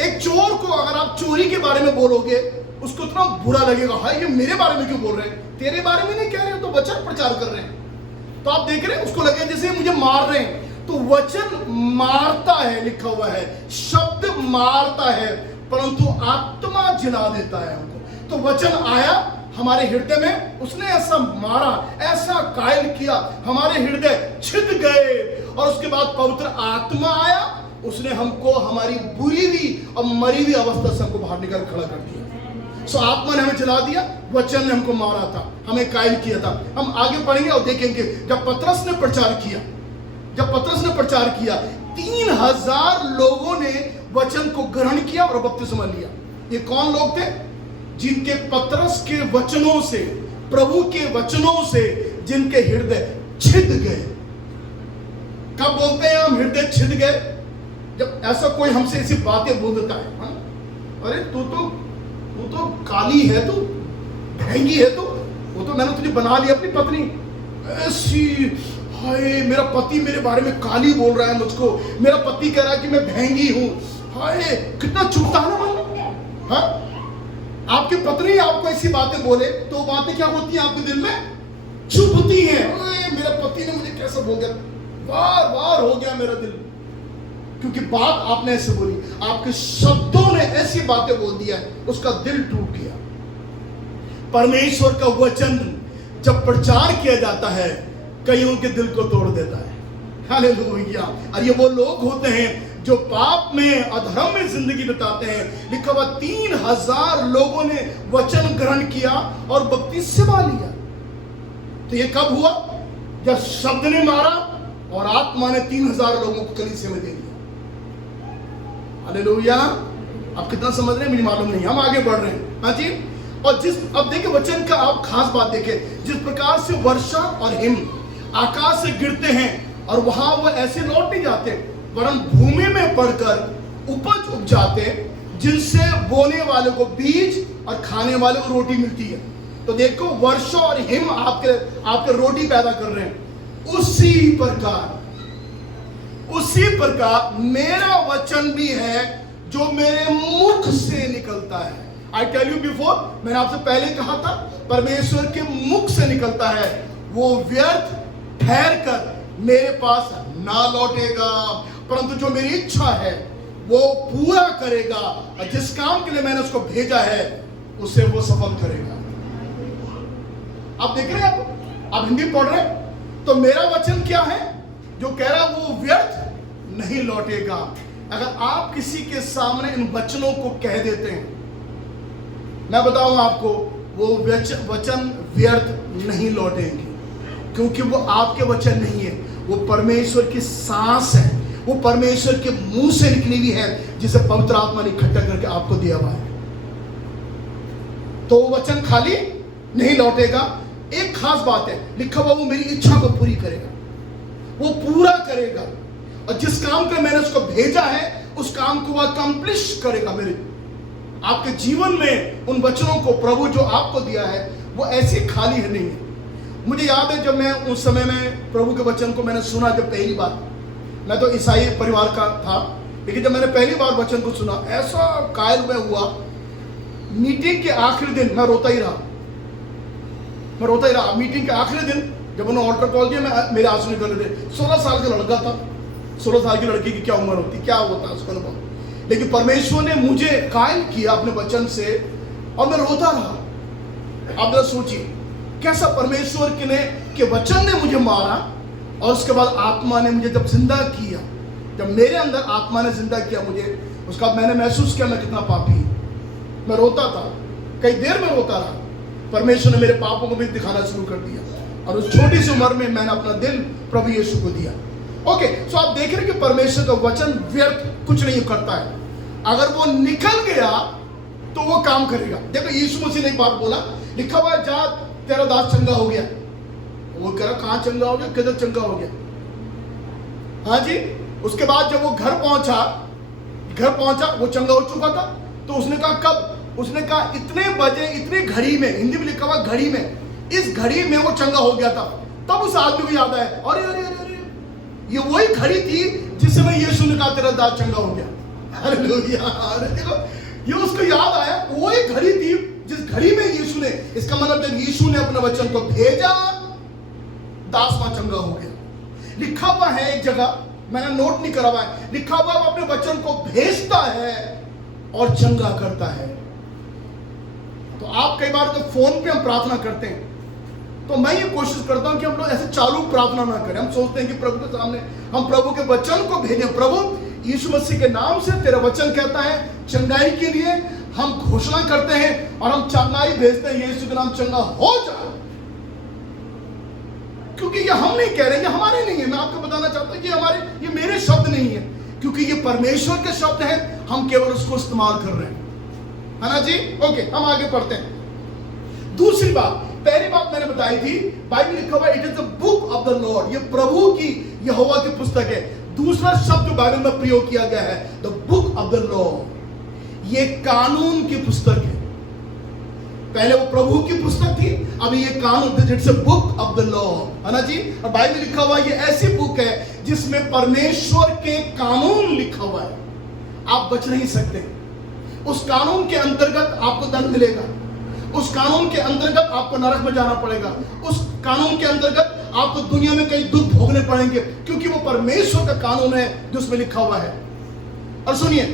एक चोर को अगर आप चोरी के बारे में बोलोगे, उसको इतना बुरा लगेगा, हाय ये मेरे बारे में क्यों बोल रहे हैं? तेरे बारे में नहीं कह रहे हो, तो वचन प्रचार कर रहे हैं। तो आप देख रहे हैं, उसको लगे जैसे मुझे मार रहे हैं। तो वचन मारता है, लिखा हुआ है, शब्द मारता है परंतु आत्मा जिला देता है हमको। तो वचन आया हमारे हृदय में, उसने ऐसा मारा, ऐसा कायल किया, हमारे हृदय छिद गए। और उसके बाद पवित्र आत्मा आया, उसने हमको हमारी बुरी हुई और मरी हुई अवस्था से हमको बाहर निकाल खड़ा कर दिया। सो आत्मा ने हमें जला दिया, वचन ने हमको मारा था, हमें कायल किया था। हम आगे पढ़ेंगे और देखेंगे जब पतरस ने प्रचार किया, 3000 लोगों ने वचन को ग्रहण किया और बपतिस्मा लिया। ये कौन लोग थे? जिनके पतरस के वचनों से, प्रभु के वचनों से जिनके हृदय छिद गए। कब बोलते हैं हम हृदय छिद गए? जब ऐसा कोई हमसे ऐसी बातें बोल देता है, हाँ? अरे तू तो काली है, तू महंगी है, वो तो मैंने तुझे बना लिया अपनी पत्नी, ऐसी, हाय मेरा पति मेरे बारे में काली बोल रहा है मुझको, मेरा पति कह रहा है कि मैं महंगी हूं, हाय कितना चुभता है ना मन। हाँ, आपकी पत्नी आपको ऐसी बातें बोले तो बातें क्या होती हैं आपके दिल में? चुभती हैं। मेरा पति ने मुझे कैसा बोल दिया, बार बार हो गया मेरा दिल, क्योंकि बात आपने ऐसे बोली, आपके शब्दों ने ऐसी बातें बोल दिया, उसका दिल टूट गया। परमेश्वर का वचन जब प्रचार किया जाता है, कईयों के दिल को तोड़ देता है। हालेलुया। और ये वो लोग होते हैं जो पाप में, अधर्म में जिंदगी बिताते हैं। लिखा हुआ 3000 लोगों ने वचन ग्रहण किया और बपतिस्मा लिया। तो ये कब हुआ? जब शब्द ने मारा और आत्मा ने 3000 लोगों को कलीसिया में दे दिया। हालेलुया। आप कितना समझ रहे हैं मुझे मालूम नहीं, हम आगे बढ़ रहे हैं। हाँ जी। और अब देखिए वचन का आप खास बात देखें, जिस प्रकार से वर्षा और हिम आकाश से गिरते हैं और वहां वो ऐसे लौट नहीं जाते, वरन भूमि में पड़कर उपज उपजाते, जिनसे बोने वाले को बीज और खाने वाले को रोटी मिलती है। तो देखो वर्षा और हिम आपके रोटी पैदा कर रहे हैं। उसी प्रकार मेरा वचन भी है जो मेरे मुख से निकलता है। आई टेल यू बिफोर, मैंने आपसे पहले कहा था, परमेश्वर के मुख से निकलता है, वो व्यर्थ ठहर कर मेरे पास ना लौटेगा, परंतु जो मेरी इच्छा है वो पूरा करेगा, और जिस काम के लिए मैंने उसको भेजा है उसे वो सफल करेगा। आप देख रहे हैं, आप हिंदी पढ़ रहे हैं, तो मेरा वचन क्या है जो कह रहा है वो व्यर्थ नहीं लौटेगा। अगर आप किसी के सामने इन वचनों को कह देते हैं, मैं बताऊं आपको, वो वचन व्यर्थ नहीं लौटेंगे, क्योंकि वो आपके वचन नहीं है, वो परमेश्वर की सांस है, वो परमेश्वर के मुंह से निकली हुई है, जिसे पवित्र आत्मा ने इकट्ठा करके आपको दिया हुआ है। तो वो वचन खाली नहीं लौटेगा। एक खास बात है, लिखा हुआ वो मेरी इच्छा को पूरी करेगा, वो पूरा करेगा, और जिस काम के मैंने उसको भेजा है उस काम को वह अकम्प्लिश करेगा। मेरे आपके जीवन में उन वचनों को प्रभु जो आपको दिया है वो ऐसी खाली है नहीं है। मुझे याद है जब मैं उस समय में प्रभु के वचन को मैंने सुना, जब पहली बार, मैं तो ईसाई परिवार का था, लेकिन जब मैंने पहली बार वचन को सुना, ऐसा कायल में हुआ। मीटिंग के आखिरी दिन मैं रोता ही रहा। मीटिंग के आखिरी दिन जब उन्होंने ऑल्टर कॉल दिया, मैं मेरे आंसू निकल रहे थे। 16 साल का लड़का था, 16 साल की लड़की की क्या उम्र होती, क्या होता है उसका अनुभव, लेकिन परमेश्वर ने मुझे कायल किया अपने वचन से, और मैं रोता रहा। आप जरा सोचिए, कैसा परमेश्वर के वचन ने मुझे मारा, और उसके बाद आत्मा ने मुझे जब जिंदा किया, जब मेरे अंदर आत्मा ने जिंदा किया मुझे, उसका बाद मैंने महसूस किया मैं कितना पापी हूं। मैं रोता था, कई देर में रोता रहा। परमेश्वर ने मेरे पापों को भी दिखाना शुरू कर दिया, और उस छोटी सी उम्र में मैंने अपना दिल प्रभु यीशु को दिया। ओके, सो आप देख रहे हैं कि परमेश्वर का वचन व्यर्थ कुछ नहीं करता है। अगर वो निकल गया तो वो काम करेगा। देखो यीशु मसीह ने एक बात बोला, लिखा हुआ है जा तेरा दास चंगा हो गया। वो कह रहा कहां चंगा हो गया, किधर चंगा हो गया? हाँ जी। उसके बाद जब वो घर पहुंचा वो चंगा हो चुका था। तो उसने कहा कब? उसने कहा इतने बजे, इतने घड़ी में, हिंदी में लिखा हुआ घड़ी में, इस घड़ी में वो चंगा हो गया था। तब उस आदमी को याद आया, अरे अरे अरे अरे, ये वही घड़ी थी जिस समय यीशु ने कहा तेरा दास चंगा हो गया। हालेलुया। देखो ये उसको याद आया, वही घड़ी थी जिस घड़ी में यीशु ने, इसका मतलब जब यीशु ने अपने वचन को भेजा, दास वहां चंगा हो गया। लिखा हुआ है एक जगह, मैंने नोट नहीं करा हुआ है, लिखा हुआ वो अपने वचन को भेजता है और चंगा करता है। तो आप कई बार तो फोन पे हम प्रार्थना करते हैं, तो मैं ये कोशिश करता हूं कि हम लोग ऐसे चालू प्रार्थना ना करें। हम सोचते हैं कि प्रभु के सामने हम प्रभु के वचन को भेजें। प्रभु यीशु मसीह के नाम से तेरा वचन कहता है चंगाई के लिए, हम घोषणा करते हैं और हम चंगाई भेजते हैं, यीशु के नाम चंगा हो जाए। क्योंकि ये हम नहीं कह रहे, ये हमारे नहीं है। मैं आपको बताना चाहता हूं ये मेरे शब्द नहीं है, क्योंकि ये परमेश्वर के शब्द हैं, हम केवल उसको इस्तेमाल कर रहे हैं, है ना जी। ओके, हम आगे पढ़ते हैं। दूसरी बात, पहली बात मैंने बताई थी, बाइबल लिखा हुआ it is the book of the Lord, ये प्रभु की, यहोवा की पुस्तक है। दूसरा शब्द जो बाइबल में प्रयोग किया गया है, the book of the Lord, ये कानून की पुस्तक है। पहले वो प्रभु की पुस्तक थी, अभी ये कानून, it's a book of the law, है ना जी। और बाइबल लिखा हुआ ये ऐसी बुक है जिसमें परमेश्वर के कानून लिखा हुआ है। आप बच नहीं सकते। उस कानून के अंतर्गत आपको दंड मिलेगा, उस कानून के अंतर्गत आपको नरक में जाना पड़ेगा, उस कानून के अंतर्गत आपको दुनिया में कई दुख भोगने पड़ेंगे, क्योंकि वो परमेश्वर का कानून है जो उसमें लिखा हुआ है। और सुनिए,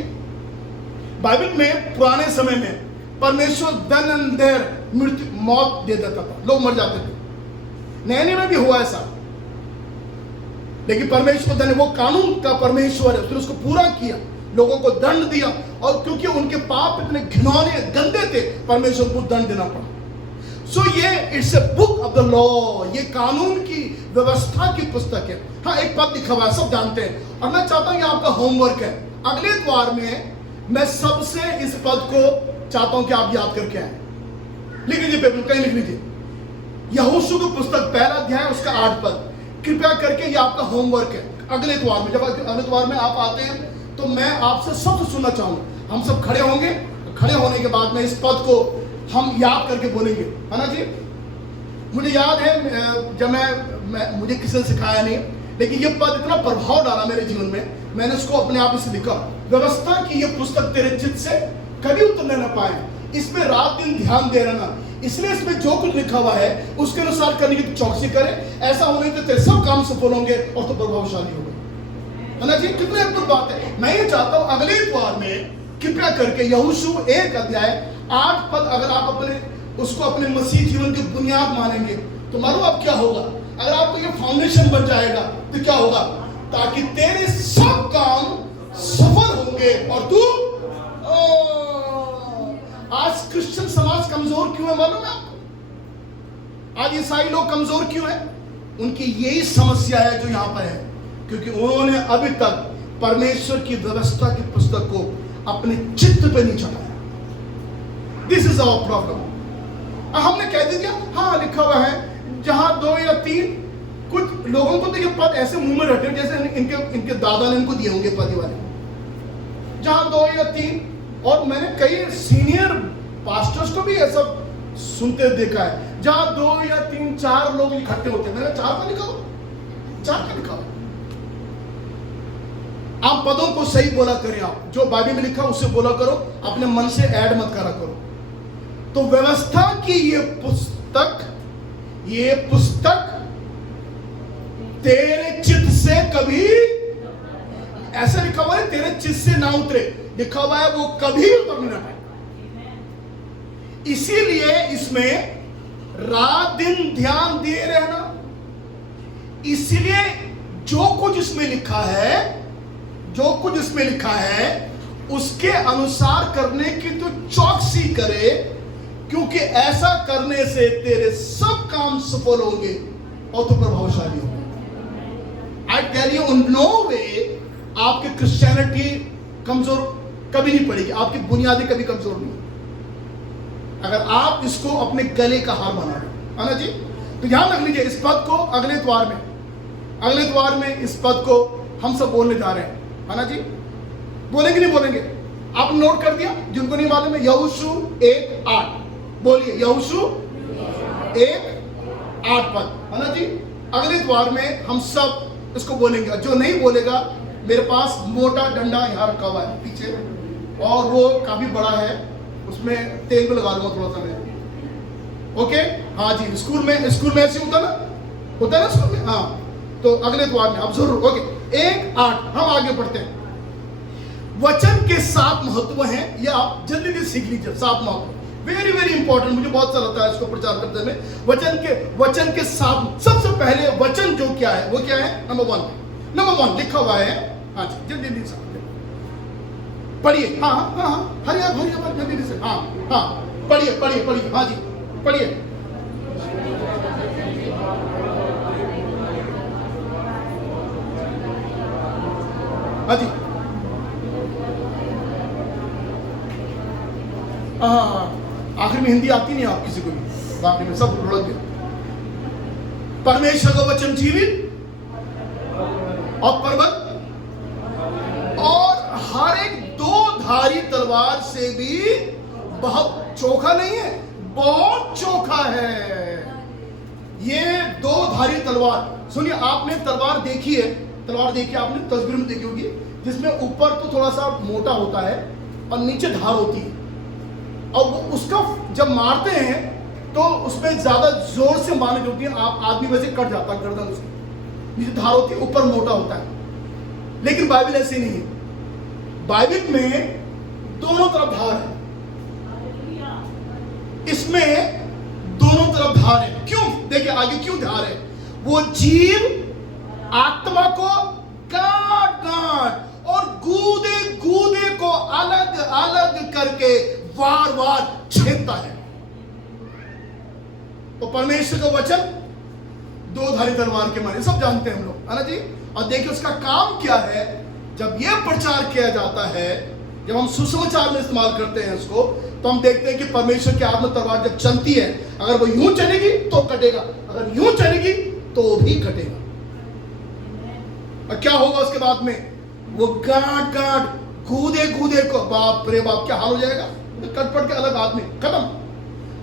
बाइबल में पुराने समय में परमेश्वर देन एंड देयर मृत्यु, मौत दे देता था, लोग मर जाते थे। नैनी में भी हुआ ऐसा, लेकिन परमेश्वर देने, वो कानून का परमेश्वर है, उसने उसको पूरा किया, लोगों को दंड दिया। और क्योंकि उनके पाप इतने घिनौने गंदे थे, परमेश्वर को दंड देना पड़ा। सो ये it's a book of the law, ये कानून की व्यवस्था की पुस्तक है। हाँ, एक पद लिखा हुआ है, सब जानते हैं, और मैं चाहता हूं कि आपका होमवर्क है, अगले द्वार में मैं सबसे इस पद को चाहता हूं कि आप याद करके आए। लिख लीजिए, पेपर कहीं लिख लीजिए, यहोशू की पुस्तक पहला अध्याय उसका 8 पद। कृपया करके ये आपका होमवर्क है। अगले द्वार में, जब अगले द्वार में आप आते हैं तो मैं आपसे सब सुनना चाहूंगा। हम सब खड़े होंगे, खड़े होने के बाद में इस पद को हम याद करके बोलेंगे, है ना जी। मुझे याद है जब मुझे किसी ने सिखाया नहीं, लेकिन ये पद इतना प्रभाव डाला मेरे जीवन में, मैंने इसको अपने आप से लिखा। व्यवस्था की ये पुस्तक तेरे चित्त से कभी उतरने न पाए, इसमें रात दिन ध्यान दे रहना, इसलिए इसमें जो कुछ लिखा हुआ है उसके अनुसार करने की चौकसी करे। ऐसा होने से तेरे सब काम सफल होंगे और तो प्रभावशाली होंगे, है ना जी। कितनी अद्भुत बात है। मैं ये चाहता हूं अगले द्वार में कृपया करके यहोशू 1 अध्याय 8 पद, अगर आप उसको अपने मसीह जीवन की बुनियाद मानेंगे तो मालूम अब क्या होगा। अगर आपको ये फाउंडेशन बन जाएगा तो क्या होगा, ताकि तेरे सब काम सफल होंगे और तू। आज क्रिश्चियन समाज कमजोर क्यों है मालूम है आपको? आज ईसाई लोग कमजोर क्यों है? उनकी यही समस्या है जो यहां पर है, क्योंकि उन्होंने अभी तक परमेश्वर की व्यवस्था की पुस्तक को अपने चित्त पे नहीं चढ़ाया। This is our problem. हमने कह दिया हाँ लिखा हुआ है, जहां 2 या 3, कुछ लोगों को तो ये पद ऐसे मुंह में रखे जैसे इनके दादा ने इनको दिए होंगे पद वाले, जहां 2 या 3। और मैंने कई सीनियर पास्टर्स को भी ऐसा सुनते देखा है, जहां 2 या 3 4 लोग इकट्ठे होते हैं। मैंने 4 का लिखा हो, 4 का लिखा हो। आप पदों को सही बोला करें, आप जो बाइबल में लिखा उससे बोला करो, अपने मन से ऐड मत करा करो। तो व्यवस्था की ये पुस्तक तेरे चित्त से कभी, ऐसा लिखा हुआ है, तेरे चित्त से ना उतरे, लिखा हुआ है वो कभी उतर नहीं पाए। इसीलिए इसमें रात दिन ध्यान दिए रहना, इसीलिए जो कुछ इसमें लिखा है, जो कुछ इसमें लिखा है उसके अनुसार करने की तो चौकसी करे, क्योंकि ऐसा करने से तेरे सब काम सफल होंगे और तो प्रभावशाली होंगे। आई टेल यू, नो वे आपकी क्रिश्चियनिटी कमजोर कभी नहीं पड़ेगी, आपकी बुनियादें कभी कमजोर नहीं, अगर आप इसको अपने गले का हार बना रहे है ना जी। तो ध्यान रख लीजिए, इस पद को अगले द्वार में इस पद को हम सब बोलने जा रहे हैं, है ना जी। बोलेंगे नहीं बोलेंगे, आप नोट कर दिया, जिनको नहीं मालूम है, यहोशू 1:8 बोलिए, यहोशू 1:8 पद, है ना जी। अगले द्वार में हम सब इसको बोलेंगे, जो नहीं बोलेगा मेरे पास मोटा डंडा यहाँ रखा हुआ है पीछे, और वो काफी बड़ा है, उसमें तेल भी लगा लूंगा थोड़ा सा मैं, ओके। हाँ जी, स्कूल में ऐसे होता ना स्कूल में, हाँ। तो अगले द्वार में आप जरूर, ओके। 1:8 हम आगे बढ़ते हैं। वचन के 7 महत्व हैं, ये आप जल्दी से सीख लीजिए। 7 महत्व वेरी वेरी इंपॉर्टेंट, मुझे बहुत अच्छा लगता है इसको प्रचार करते हुए। वचन के 7, सबसे पहले वचन जो क्या है, वो क्या है? नंबर 1 लिखा हुआ है। हाँ जी, जल्दी से पढ़िए। हाँ, हरी आप जल्दी से, हाँ पढ़िए। हाँ जी, पढ़िए। हाँ जी, आखिर में हिंदी आती नहीं आप किसी को भी, बाकी में सब लुढ़क गए। परमेश्वर का वचन जीवित और परबल और हर एक 2 धारी तलवार से भी बहुत चोखा नहीं है, बहुत चोखा है। ये 2 धारी तलवार, सुनिए, आपने तलवार देखी है, आपने तस्वीर में देखी होगी, जिसमें ऊपर तो थोड़ा सा मोटा होता है और नीचे धार होती है, और वो उसका जब मारते हैं तो उसमें ज्यादा जोर से मारने होती है, आप आदमी वैसे कट जाता है गर्दन उसकी, नीचे धार होती है, ऊपर मोटा होता है। लेकिन बाइबल ऐसे नहीं है, बाइबल में दोनों तरफ धार है, इसमें दोनों तरफ धार है। क्यों? देखिए आगे क्यों धार है। वो जीव आत्मा को गांठ और गूदे को अलग अलग करके वार वार छेदता है। तो परमेश्वर का वचन 2 धारी तलवार के माने, सब जानते हैं हम लोग, है ना जी। और देखिए उसका काम क्या है, जब यह प्रचार किया जाता है, जब हम सुसमाचार में इस्तेमाल करते हैं इसको, तो हम देखते हैं कि परमेश्वर की आत्मा तलवार जब चलती है, अगर वो यूं चलेगी तो कटेगा, अगर यूं चलेगी तो भी कटेगा। और क्या होगा उसके बाद में? वो गांठ गूदे को, बाप रे बाप, क्या हाल हो जाएगा, कटपट के अलग आदमी खत्म,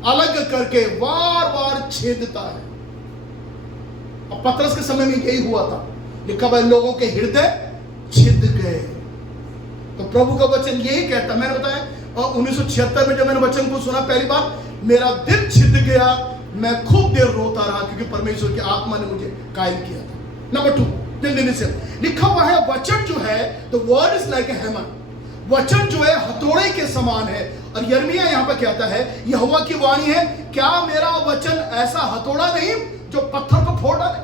अलग करके वार वार छेदता है। और पतरस के समय में यही हुआ था, लिखा हुआ लोगों के हृदय छिद गए। तो प्रभु का वचन यही कहता, मैंने बताया, और 1976 में जब मैंने वचन को सुना पहली बार, मेरा दिल छिद गया, मैं खूब देर रोता रहा, क्योंकि परमेश्वर की आत्मा ने मुझे कायल किया था। नंबर 2 जल्दी से लिखा हुआ है, वचन जो है, the word is like a hammer, वचन जो है हथौड़े के समान है। और यिर्मयाह यहां पर कहता है, यहोवा की वाणी है, क्या मेरा वचन ऐसा हथौड़ा नहीं जो पत्थर को फोड़ डाले?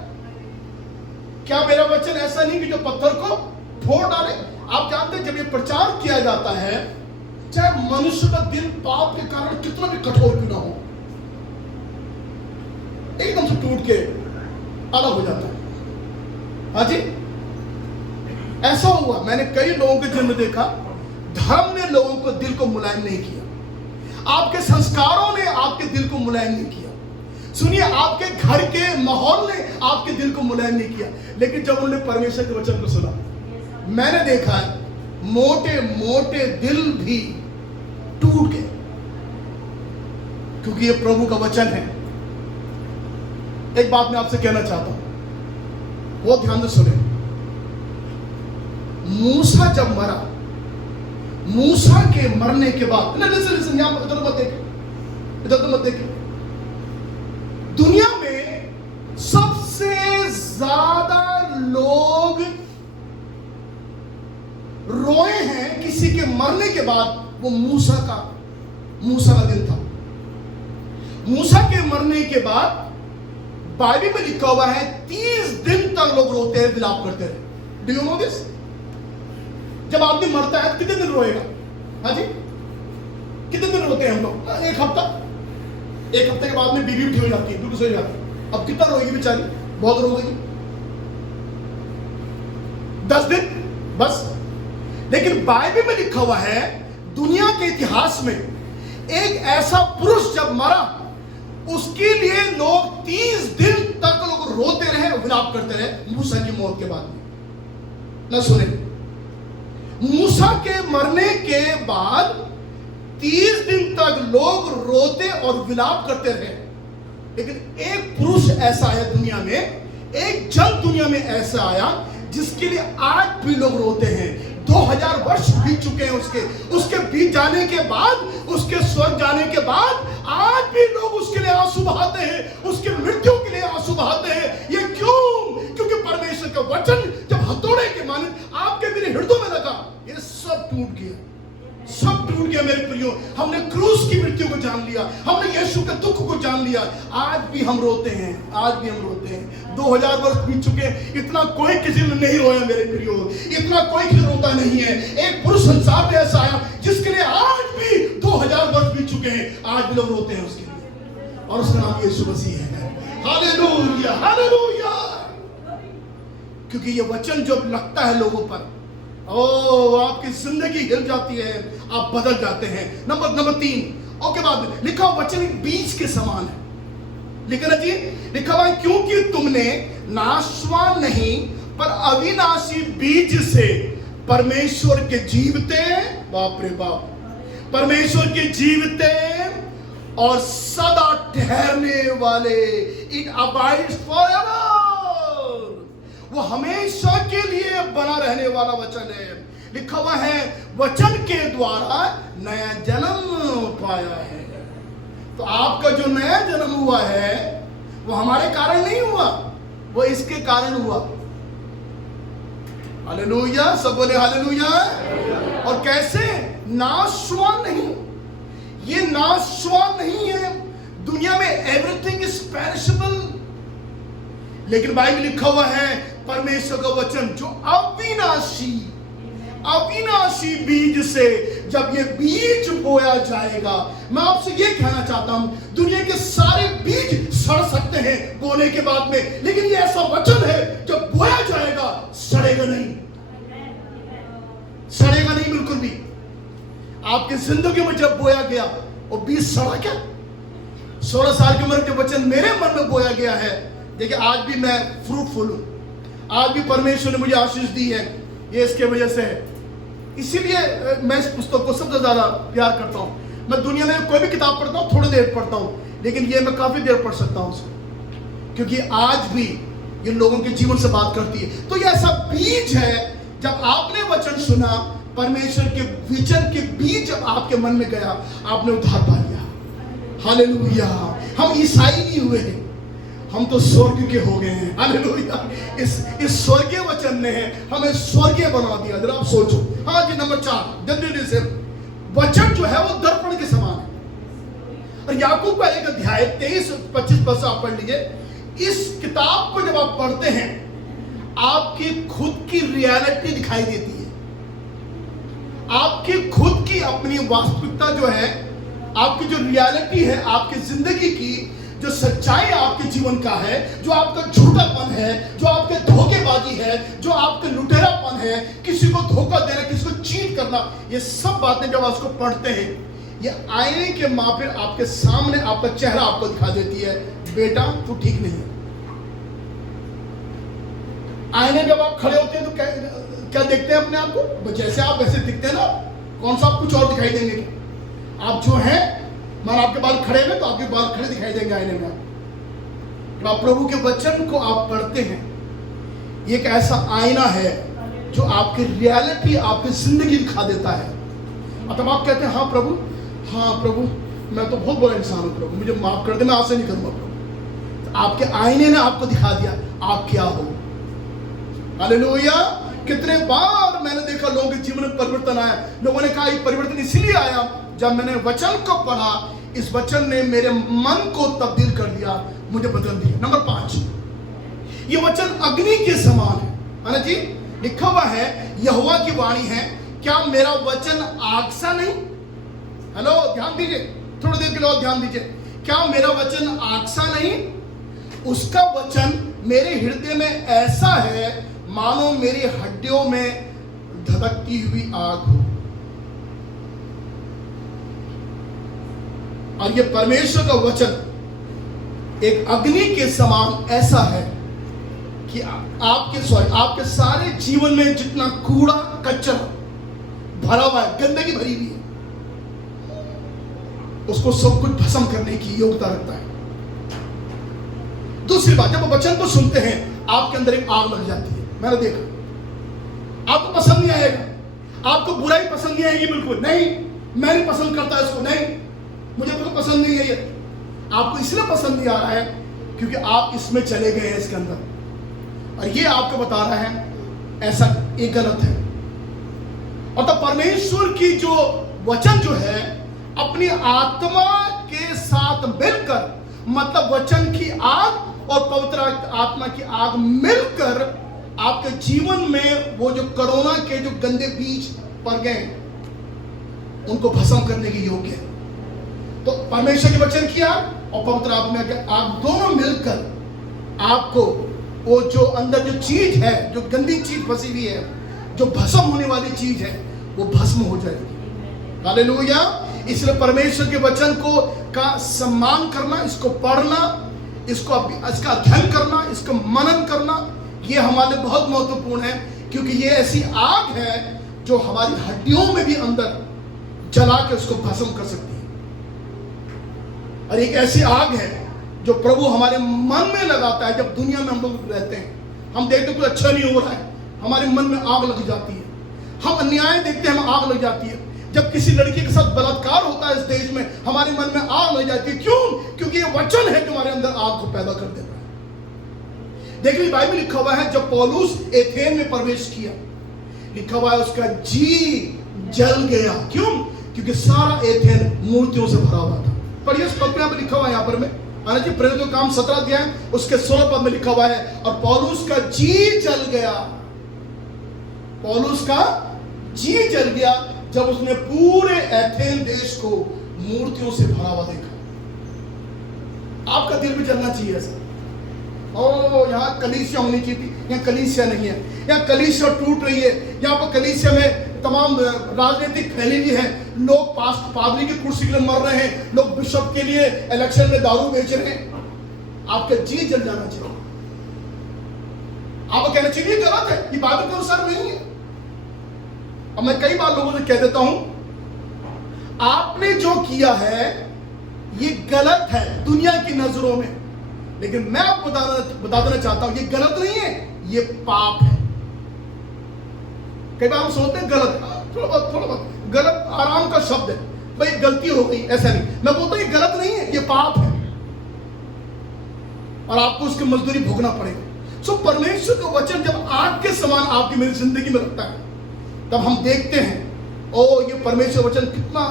क्या मेरा वचन ऐसा नहीं कि जो पत्थर को फोड़ डाले? आप जानते हैं, जब ये प्रचार किया जाता है, चाहे मनुष्य का दिल पाप के कारण कितना भी कठोर क्यों ना हो, एकदम से टूट के अलग हो जाता है। हाँ जी, ऐसा हुआ, मैंने कई लोगों के जन्म देखा, धर्म ने लोगों को दिल को मुलायम नहीं किया, आपके संस्कारों ने आपके दिल को मुलायम नहीं किया, सुनिए, आपके घर के माहौल ने आपके दिल को मुलायम नहीं किया। लेकिन जब उन्होंने परमेश्वर के वचन को सुना, मैंने देखा है मोटे मोटे दिल भी टूट गए, क्योंकि ये प्रभु का वचन है। एक बात मैं आपसे कहना चाहता हूं, बहुत ध्यान से सुने। मूसा जब मरा, मूसा के मरने के बाद, लिसन, यहां इधर मत देखे, दुनिया में सबसे ज्यादा लोग रोए हैं किसी के मरने के बाद, वो मूसा का दिन था। मूसा के मरने के बाद बाइबल में लिखा हुआ है 30 दिन तक लोग रोते हैं, विलाप करते रहे। Do you know this? जब आदमी मरता है कितने दिन रोएगा? हाँ जी, कितने दिन रोते हैं हम लोग? 1 हफ्ता। 1 हफ्ते के बाद में बीवी उठी हो जाती है, बिल्कुल सो जाती है। अब कितना रोएगी बेचारी? बहुत रोएगी। 10 दिन बस। लेकिन बाइबल में लिखा हुआ है, दुनिया के इतिहास में एक ऐसा पुरुष जब मरा, उसके लिए लोग 30 दिन तक लोग रोते रहे, विलाप करते रहे मूसा की मौत के बाद में। न सुने, मूसा के मरने के बाद 30 दिन तक लोग रोते और विलाप करते रहे। लेकिन एक पुरुष ऐसा है दुनिया में, एक जन दुनिया में ऐसा आया जिसके लिए आज भी लोग रोते हैं। 2000 वर्ष बीत चुके हैं उसके बीत जाने के बाद, उसके स्वर्ग जाने के बाद आज भी लोग उसके लिए आंसू बहाते हैं, उसके मृत्यु के लिए आंसू बहाते हैं। ये क्यों? क्योंकि परमेश्वर का वचन जब हथौड़े के माने आपके मेरे हृदय में लगा, ये सब टूट गया, सब टूट गया मेरे प्रियो। हमने क्रूस की मृत्यु को जान लिया, हमने यीशु के दुख को जान लिया। आज भी हम रोते हैं, आज भी हम रोते हैं। 2000 वर्ष बीत चुके, इतना कोई किसी ने नहीं रोया मेरे प्रियो, इतना कोई किसी रोता नहीं है। एक पुरुष संसार में ऐसा आया जिसके लिए आज भी 2000 वर्ष बीत चुके हैं, आज भी लोग रोते हैं उसके लिए, और उसका नाम यीशु मसीह है। Hallelujah, hallelujah. क्योंकि ये वचन जब लगता है लोगों पर, ओ आपकी जिंदगी हिल जाती है, आप बदल जाते हैं। नंबर 3 और के बाद लिखा वचन बीज के समान है। लिखा ना जी, लिखा हुआ क्योंकि तुमने नाशवान नहीं पर अविनाशी बीज से परमेश्वर के जीवते, बाप रे बाप, परमेश्वर के जीवते और सदा ठहरने वाले, इट अबाइड्स फॉरएवर, वो हमेशा के लिए बना रहने वाला वचन है। लिखा हुआ है वचन के द्वारा नया जन्म पाया है। तो आपका जो नया जन्म हुआ है वो हमारे कारण नहीं हुआ, वो इसके कारण हुआ। हालेलुया, सब बोले हालेलुया। और कैसे? नाशवान नहीं, ये नाशवान नहीं है। दुनिया में एवरीथिंग इज पेरिशेबल, लेकिन बाइबल लिखा हुआ है परमेश्वर का वचन जो अविनाशी, अविनाशी बीज से जब ये बीज बोया जाएगा। मैं आपसे ये कहना चाहता हूं, दुनिया के सारे बीज सड़ सकते हैं बोने के बाद में, लेकिन ये ऐसा वचन है जब बोया जाएगा सड़ेगा नहीं, सड़ेगा नहीं बिल्कुल भी। आपकी जिंदगी में जब बोया गया वो बीज सड़ा क्या? 16 साल की उम्र के वचन मेरे मन में बोया गया है। देखिए आज भी मैं फ्रूटफुल हूं, आज भी परमेश्वर ने मुझे आशीष दी है, ये इसके वजह से है। इसीलिए मैं इस पुस्तक को सबसे ज्यादा प्यार करता हूं। मैं दुनिया में कोई भी किताब पढ़ता हूं थोड़ी देर पढ़ता हूं, लेकिन ये मैं काफी देर पढ़ सकता हूं उसको, क्योंकि आज भी ये लोगों के जीवन से बात करती है। तो ये ऐसा बीज है, जब आपने वचन सुना, परमेश्वर के वचन के बीज जब आपके मन में गया, आपने उद्धार पा लिया। हालेलुया। हम ईसाई नहीं हुए हैं, हम तो स्वर्ग के हो गए हैं। हालेलुया। इस स्वर्गीय वचन ने हमें स्वर्गीय बना दिया। जरा आप सोचो। हाँ जी, नंबर 4 जल्दी से, वचन जो है वो दर्पण के समान है। और याकूब का एक अध्याय 23-25 पद आप पढ़ लीजिए। इस किताब को जब आप पढ़ते हैं, आपकी खुद की रियलिटी दिखाई देती है, आपकी खुद की अपनी वास्तविकता जो है, आपकी जो रियलिटी है, आपकी जिंदगी की जो सच्चाई आपके जीवन का है, जो आपका झूठापन है, जो आपके धोखेबाजी है, जो आपके लुटेरापन है, किसी को धोखा देना, किसी को चीट करना, ये सब बातें जब आप उसको पढ़ते हैं, ये आईने के माफिक आपके सामने आपका चेहरा आपको दिखा देती है, बेटा तू ठीक नहीं है। आईने जब आप खड़े होते हैं तो क्या देखते हैं अपने आप को? जैसे आप वैसे दिखते हैं ना, कौन सा आप कुछ और दिखाई देंगे? आप जो हैं, मान आपके बाल खड़े हुए तो आपके बाल खड़े दिखाई देंगे आईने में। जब आप प्रभु के वचन को आप पढ़ते हैं, ये एक ऐसा आईना है जो आपकी रियलिटी, आपकी जिंदगी दिखा देता है। और तब आप कहते हैं हाँ प्रभु, मैं तो बहुत बड़ा इंसान हूँ प्रभु, मुझे माफ कर दे, मैं आपसे नहीं करूंगा प्रभु। तो आपके आईने ने आपको दिखा दिया आप क्या हो। हालेलुया। कितने बार मैंने देखा लोगों के जीवन में परिवर्तन आया। लोगों ने कहा ये परिवर्तन इसीलिए आया जब मैंने वचन को पढ़ा, इस वचन ने मेरे मन को तब्दील कर दिया, मुझे बदल दिया। नंबर 5, ये वचन अग्नि के समान है ना जी। लिखा हुआ है यहोवा की वाणी है, क्या मेरा वचन आग सा नहीं? हेलो, ध्यान दीजिए, थोड़ी देर के लिए ध्यान दीजिए। क्या मेरा वचन आग सा नहीं? उसका वचन मेरे हृदय में ऐसा है मानो मेरी हड्डियों में धधकती हुई आग हो। और ये परमेश्वर का वचन एक अग्नि के समान ऐसा है कि आपके सारे जीवन में जितना कूड़ा कचरा भरा हुआ है, गंदगी भरी हुई है, उसको सब कुछ भस्म करने की योग्यता रखता है। दूसरी बात, जब वचन को सुनते हैं आपके अंदर एक आग लग जाती है। मैंने देखा, आपको पसंद नहीं आएगा, आपको बुराई पसंद नहीं आएगी, बिल्कुल नहीं, मैं नहीं पसंद करता इसको, नहीं मुझे बिल्कुल पसंद नहीं है ये। आपको इसलिए पसंद नहीं आ रहा है क्योंकि आप इसमें चले गए हैं, इसके अंदर, और ये आपको बता रहा है ऐसा ये गलत है। और तब परमेश्वर की जो वचन जो है अपनी आत्मा के साथ मिलकर, मतलब वचन की आग और पवित्र आत्मा की आग मिलकर आपके जीवन में वो जो कोरोना के जो गंदे बीज पड़ गए उनको भस्म करने की योग्य है। तो परमेश्वर के वचन की आग और पवित्र आत्मा की आग दोनों मिलकर आपको वो जो अंदर जो चीज है, जो गंदी चीज फंसी हुई है, जो भस्म होने वाली चीज है, वो भस्म हो जाएगी। हालेलुया। इसलिए परमेश्वर के वचन को का सम्मान करना, इसको पढ़ना, इसका अध्ययन करना, इसका मनन करना, ये हमारे लिए बहुत महत्वपूर्ण है, क्योंकि ये ऐसी आग है जो हमारी हड्डियों में भी अंदर जला के उसको भस्म कर सकती है। और एक ऐसी आग है जो प्रभु हमारे मन में लगाता है। जब दुनिया में हम लोग रहते हैं, हम देखते कुछ अच्छा नहीं हो रहा है, हमारे मन में आग लग जाती है। हम अन्याय देखते हैं, हम आग लग जाती है। जब किसी लड़की के साथ बलात्कार होता है इस देश में, हमारे मन में आग लग जाती है। क्यों? क्योंकि ये वचन है जो हमारे अंदर आग को पैदा कर देता है। देखिए बाइबल लिखा हुआ है, जब पौलुस एथेन में प्रवेश किया, लिखा हुआ है उसका जी जल गया। क्यों? क्योंकि सारा एथेन मूर्तियों से भरा हुआ था। पढ़िए उस पद में लिखा हुआ है, यहाँ पर में प्रेरितों का काम 17 अध्याय उसके 16 पद में लिखा हुआ है, और पौलुस का जी जल गया। पौलुस का जी जल गया जब उसने पूरे एथेन देश को मूर्तियों से भरा हुआ देखा। आपका दिल भी जलना चाहिए ऐसा। ओ यहाँ कलीसिया होनी चाहिए थी, यहाँ कलीसिया नहीं है, यहाँ कलीसिया टूट रही है। यहाँ पर कलीसिया में तमाम राजनीतिक फैली हुई है, लोग पादरी की कुर्सी के लिए मर रहे हैं, लोग बिशप के लिए इलेक्शन में दारू बेच रहे हैं। आपका जी जल जाना चाहिए। आपको कहना चाहिए गलत है, ये बाइबल के अनुसार नहीं है। अब मैं कई बार लोगों से कह देता हूं, आपने जो किया है ये गलत है दुनिया की नजरों में, लेकिन मैं आपको बता देना चाहता हूं ये गलत नहीं है, ये पाप है। कई बार हम सोचते हैं गलत, थोड़ा बहुत गलत आराम का शब्द है, भाई गलती हो गई, ऐसा नहीं। मैं बोलता हूं ये गलत नहीं है, ये पाप है और आपको उसकी मजदूरी भोगना पड़ेगा। सो परमेश्वर का वचन जब आग के समान आपकी मेरी जिंदगी में लगता है, तब हम देखते हैं ओ ये परमेश्वर वचन कितना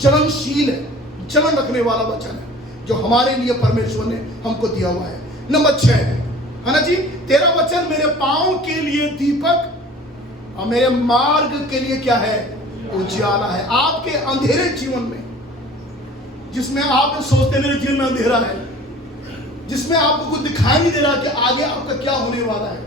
जलनशील है, जलन रखने वाला वचन है जो हमारे लिए परमेश्वर ने हमको दिया हुआ है। नंबर 6 है ना जी, तेरा वचन मेरे पांव के लिए दीपक और मेरे मार्ग के लिए क्या है? उजाला है। आपके अंधेरे जीवन में, जिसमें आप सोचते मेरे जीवन में अंधेरा है, जिसमें आपको कुछ दिखाई नहीं दे रहा कि आगे आपका क्या होने वाला है,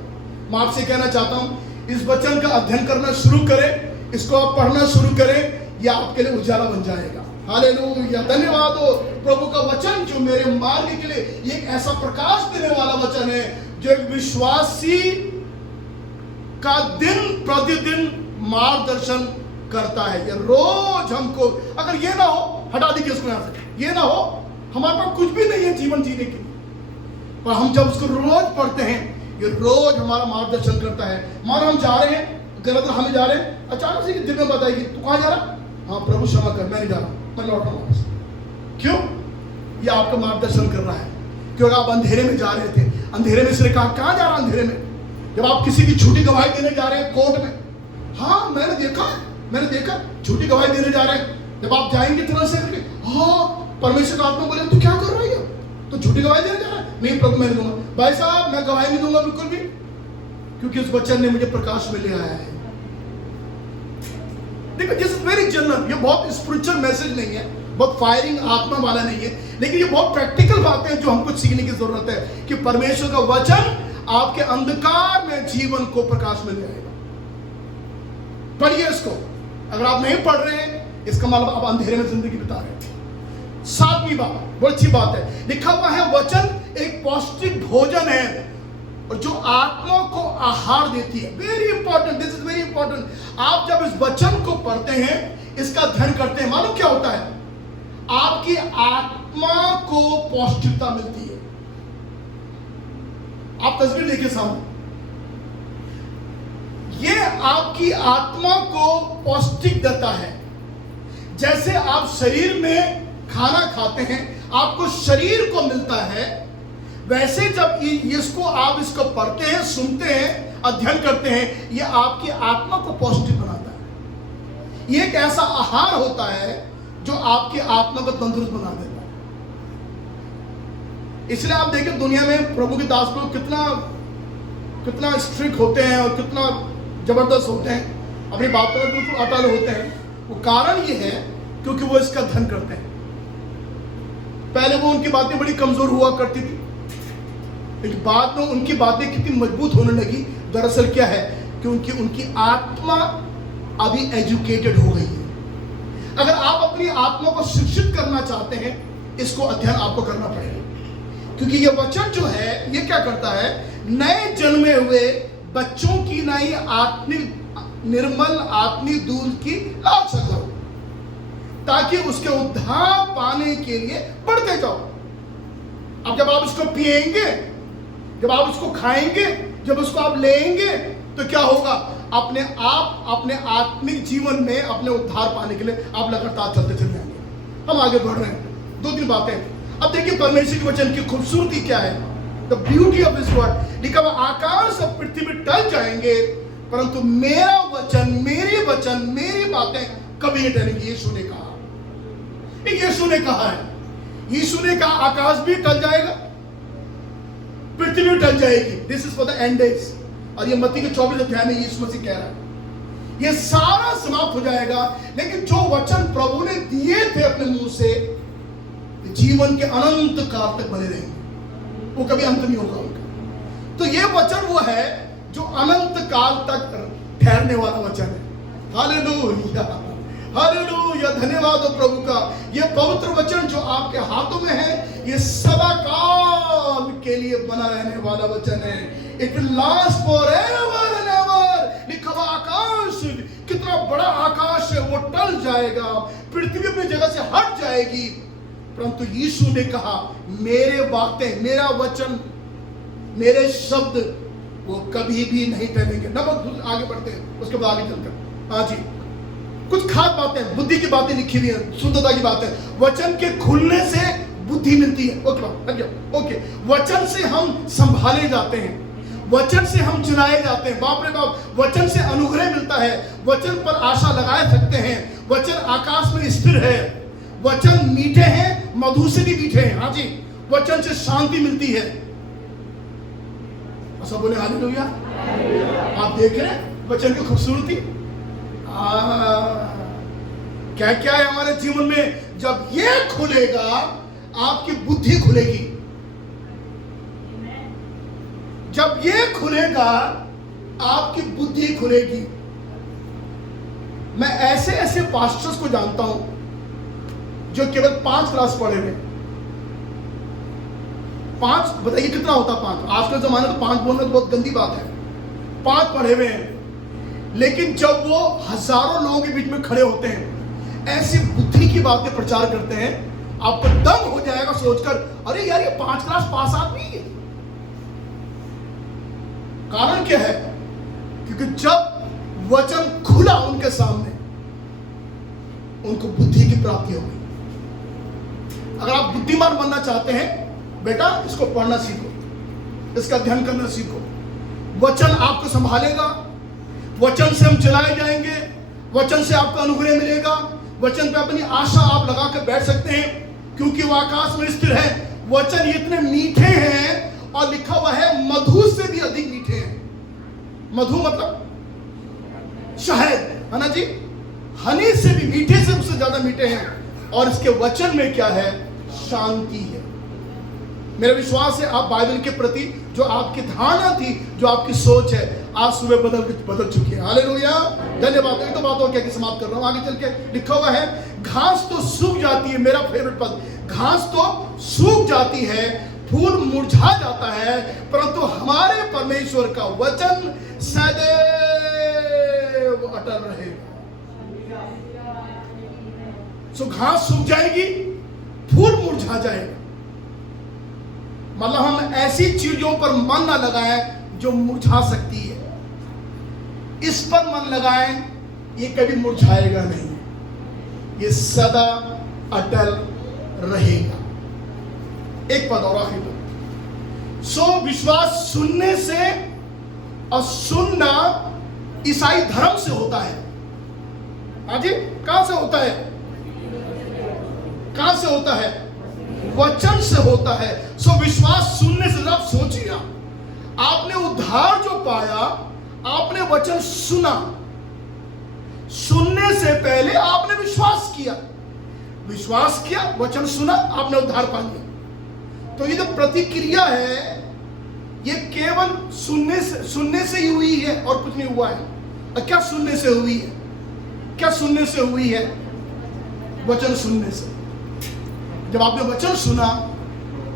मैं आपसे कहना चाहता हूं इस वचन का अध्ययन करना शुरू करें, इसको आप पढ़ना शुरू करें, यह आपके लिए उजाला बन जाएगा। हालेलुया, धन्यवाद हो प्रभु का वचन जो मेरे मार्ग के लिए ये एक ऐसा प्रकाश देने वाला वचन है जो एक विश्वासी का दिन प्रतिदिन मार्गदर्शन करता है। ये रोज हमको, अगर ये ना हो, हटा दीजिए इसको यहां से, ये ना हो, हमारे पास कुछ भी नहीं है जीवन जीने के लिए, पर हम जब उसको रोज पढ़ते हैं, ये रोज हमारा मार्गदर्शन करता है। मानो हम जा रहे हैं, गलत राह में जा रहे हैं, अचानक से दिल में बताएगी तू कहां जा रहा? हाँ प्रभु क्षमा कर, मैं नहीं जा रहा, मैं लौट रहा हूं वापस। क्यों? ये आपका मार्गदर्शन कर रहा है। क्योंकि आप अंधेरे में जा रहे थे, अंधेरे में इसने कहा कहां जा रहा? अंधेरे में। जब आप किसी की झूठी गवाही देने जा रहे हैं कोर्ट में, हाँ मैंने देखा झूठी गवाही देने जा रहे हैं, जब आप जाएंगे तरह से करके, हाँ परमेश्वर का आत्मा बोले तू क्या कर रही है, तो झूठी गवाही देने जा रहा है? नहीं प्रभु मैं नहीं दूंगा। भाई साहब मैं गवाही नहीं दूंगा बिल्कुल भी, क्योंकि उस वचन ने मुझे प्रकाश में ले आया है। देखो दिस इज वेरी जनरल, ये बहुत स्पिरिचुअल मैसेज नहीं है, बहुत फायरिंग आत्मा वाला नहीं है, लेकिन ये बहुत प्रैक्टिकल बातें हैं जो हमको सीखने की जरूरत है कि परमेश्वर का वचन आपके अंधकार में जीवन को प्रकाश में ले आएगा। पढ़िए इसको। अगर आप नहीं पढ़ रहे हैं इसका मतलब आप अंधेरे में जिंदगी बिता रहे हैं। 7वीं बात, बहुत अच्छी बात है, लिखा हुआ है वचन एक पौष्टिक भोजन है और जो आत्मा को आहार देती है। Very important, this is very important. आप जब इस वचन को पढ़ते हैं, इसका अध्ययन करते हैं, मालूम क्या होता है? आपकी आत्मा को पौष्टिकता मिलती है। आप तस्वीर देखिए सामने, ये आपकी आत्मा को पौष्टिक देता है। जैसे आप शरीर में खाना खाते हैं, आपको शरीर को मिलता है, वैसे जब इसको आप इसको पढ़ते हैं, सुनते हैं, अध्ययन करते हैं, ये आपकी आत्मा को पौष्टिक बनाता है। ये एक ऐसा आहार होता है जो आपकी आत्मा को तंदुरुस्त बना देता है। इसलिए आप देखें दुनिया में प्रभु के दास लोग कितना स्ट्रिक्ट होते हैं और कितना जबरदस्त होते हैं, अपनी बातों में बिल्कुल अटल होते हैं। वो कारण ये है क्योंकि वो इसका अध्ययन करते हैं। पहले वो उनकी बातें बड़ी कमजोर हुआ करती थी, लेकिन बाद में उनकी बातें कितनी मजबूत होने लगी। दरअसल क्या है कि उनकी आत्मा अभी एजुकेटेड हो गई है। अगर आप अपनी आत्मा को शिक्षित करना चाहते हैं, इसको अध्ययन आपको करना पड़ेगा, क्योंकि ये वचन जो है ये क्या करता है, नए जन्मे हुए बच्चों की नई निर्मल आत्मिक दूध की लालसा करो, ताकि उसके उद्धार पाने के लिए बढ़ते जाओ। अब जब आप इसको पिएंगे, जब आप इसको खाएंगे, जब उसको आप लेंगे, तो क्या होगा? अपने आत्मिक जीवन में अपने उद्धार पाने के लिए आप लगातार चलते चले जाएंगे। हम आगे बढ़ रहे हैं। 2-3 बातें। अब देखिए परमेश्वर के वचन की खूबसूरती क्या है। The beauty of this word. लिखा हुआ आकाश और पृथ्वी टल जाएंगे, परंतु मेरा वचन, मेरी बातें कभी नहीं टलेंगी। यीशु ने कहा, यीशु ने कहा है, यीशु ने कहा आकाश भी टल जाएगा, पृथ्वी भी टल जाएगी। This is for the end days. और ये मत्ती के 24 अध्याय में यीशु मसीह कह रहा है ये सारा समाप्त हो जाएगा, लेकिन जो वचन प्रभु ने दिए थे अपने मुंह से, जीवन के अनंत काल तक बने रहेंगे, वो कभी अंत नहीं होगा उनका। तो ये वचन वो है जो अनंत काल तक ठहरने वाला वचन है। हालेलुया, हालेलुया, धन्यवाद हो प्रभु का। ये पवित्र वचन जो आपके हाथों में है, ये सदा काल के लिए बना रहने वाला वचन है। It will last forever and ever. लिखा हुआ आकाश, कितना बड़ा आकाश है, वो टल जाएगा, पृथ्वी अपनी जगह से हट जाएगी, परंतु यीशु ने कहा मेरे बातें, मेरा वचन, मेरे शब्द वो कभी भी नहीं टलेंगे। नंबर आगे बढ़ते हैं, उसके बाद आगे चलकर हाँ जी कुछ खास बातें, बुद्धि की बातें लिखी हुई है, शुद्धता की बातें। वचन के खुलने से बुद्धि मिलती है। ओके, वचन से हम संभाले जाते हैं, वचन से हम चुनाए जाते हैं। बाप रे बाप, वचन से अनुग्रह मिलता है, वचन पर आशा लगाए सकते हैं। वचन आकाश में स्थिर है, वचन मीठे हैं, मधु से भी मीठे हैं। हाँ जी, वचन से शांति मिलती है। सब बोले हालेलुया। आप देख रहे हैं वचन की खूबसूरती क्या क्या है हमारे जीवन में। जब ये खुलेगा आपकी बुद्धि खुलेगी, जब ये खुलेगा आपकी बुद्धि खुलेगी। मैं ऐसे ऐसे पास्टर्स को जानता हूं जो केवल 5 क्लास पढ़े हुए। 5 बताइए कितना होता 5? आज के जमाने में 5 बोलना तो बहुत गंदी बात है। 5 पढ़े हुए हैं, लेकिन जब वो हजारों लोगों के बीच में खड़े होते हैं, ऐसी बुद्धि की बातें प्रचार करते हैं, आपको दंग हो जाएगा सोचकर, अरे यार ये 5 क्लास पास आदमी है। कारण क्या है? क्योंकि जब वचन खुला उनके सामने, उनको बुद्धि की प्राप्ति हो गई। अगर आप बुद्धिमान बनना चाहते हैं, बेटा इसको पढ़ना सीखो, इसका अध्ययन करना सीखो। वचन आपको संभालेगा, वचन से हम चलाए जाएंगे, वचन से आपको अनुग्रह मिलेगा, वचन पे अपनी आशा आप लगा कर बैठ सकते हैं, क्योंकि वो आकाश में स्थिर है। वचन इतने मीठे हैं और लिखा हुआ है मधु से भी अधिक मीठे हैं। मधु मतलब शहद, है ना जी, हनी से भी, मीठे से उससे ज्यादा मीठे हैं। और इसके वचन में क्या है? शांति है। मेरा विश्वास है आप बाइबल के प्रति जो आपकी धारणा थी, जो आपकी सोच है, आज सुबह बदल चुकी है। हालेलुया, धन्यवाद। एक तो बात और क्या कि समाप्त कर रहा हूं, आगे चल के लिखा हुआ है, घास तो सूख जाती है, मेरा फेवरेट पद, घास तो सूख जाती है, फूल मुरझा जाता है, परंतु हमारे परमेश्वर का वचन सदैव अटल रहेगा। सो घास सूख जाएगी, फूल मुरझा जाएगा, मतलब हम ऐसी चीजों पर मन ना लगाएं जो मुरझा सकती है। इस पर मन लगाएं, ये कभी मुरझाएगा नहीं, ये सदा अटल रहेगा। एक पद और, आखिरी पद, सो विश्वास सुनने से, और सुनना ईसाई धर्म से होता है। हाँ जी, कहां से होता है? कहां से होता है? वचन से होता है। सो विश्वास सुनने से, आप सोचिए, आपने उद्धार जो पाया, आपने वचन सुना, सुनने से पहले आपने विश्वास किया, वचन सुना, आपने उद्धार पा लिया। तो ये जो प्रतिक्रिया है, ये केवल सुनने से ही हुई है और कुछ नहीं हुआ है। और क्या सुनने से हुई है? क्या सुनने से हुई है? वचन सुनने से। जब आपने वचन सुना,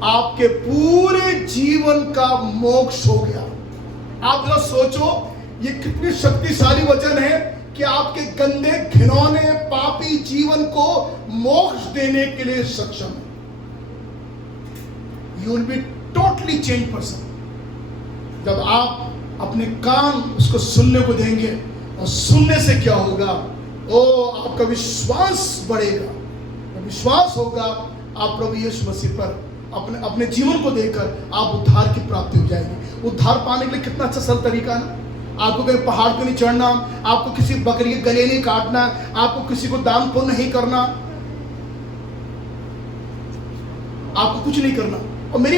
आपके पूरे जीवन का मोक्ष हो गया। आप जरा सोचो, ये कितनी शक्तिशाली वचन है कि आपके गंदे, घिनौने, पापी जीवन को मोक्ष देने के लिए सक्षम है। You will be totally change person जब आप अपने कान उसको सुनने को देंगे। और सुनने से क्या होगा? आपका विश्वास बढ़ेगा, विश्वास होगा, आप प्रभु यीशु मसीह पर अपने जीवन को देकर आप उद्धार की प्राप्ति हो जाएगी। उद्धार पाने के लिए कितना अच्छा सरल तरीका है ना। आपको कहीं पहाड़ पे नहीं चढ़ना, आपको किसी बकरी के गले नहीं काटना, आपको किसी को दान पुण्य नहीं करना, आपको कुछ नहीं करना। और मेरी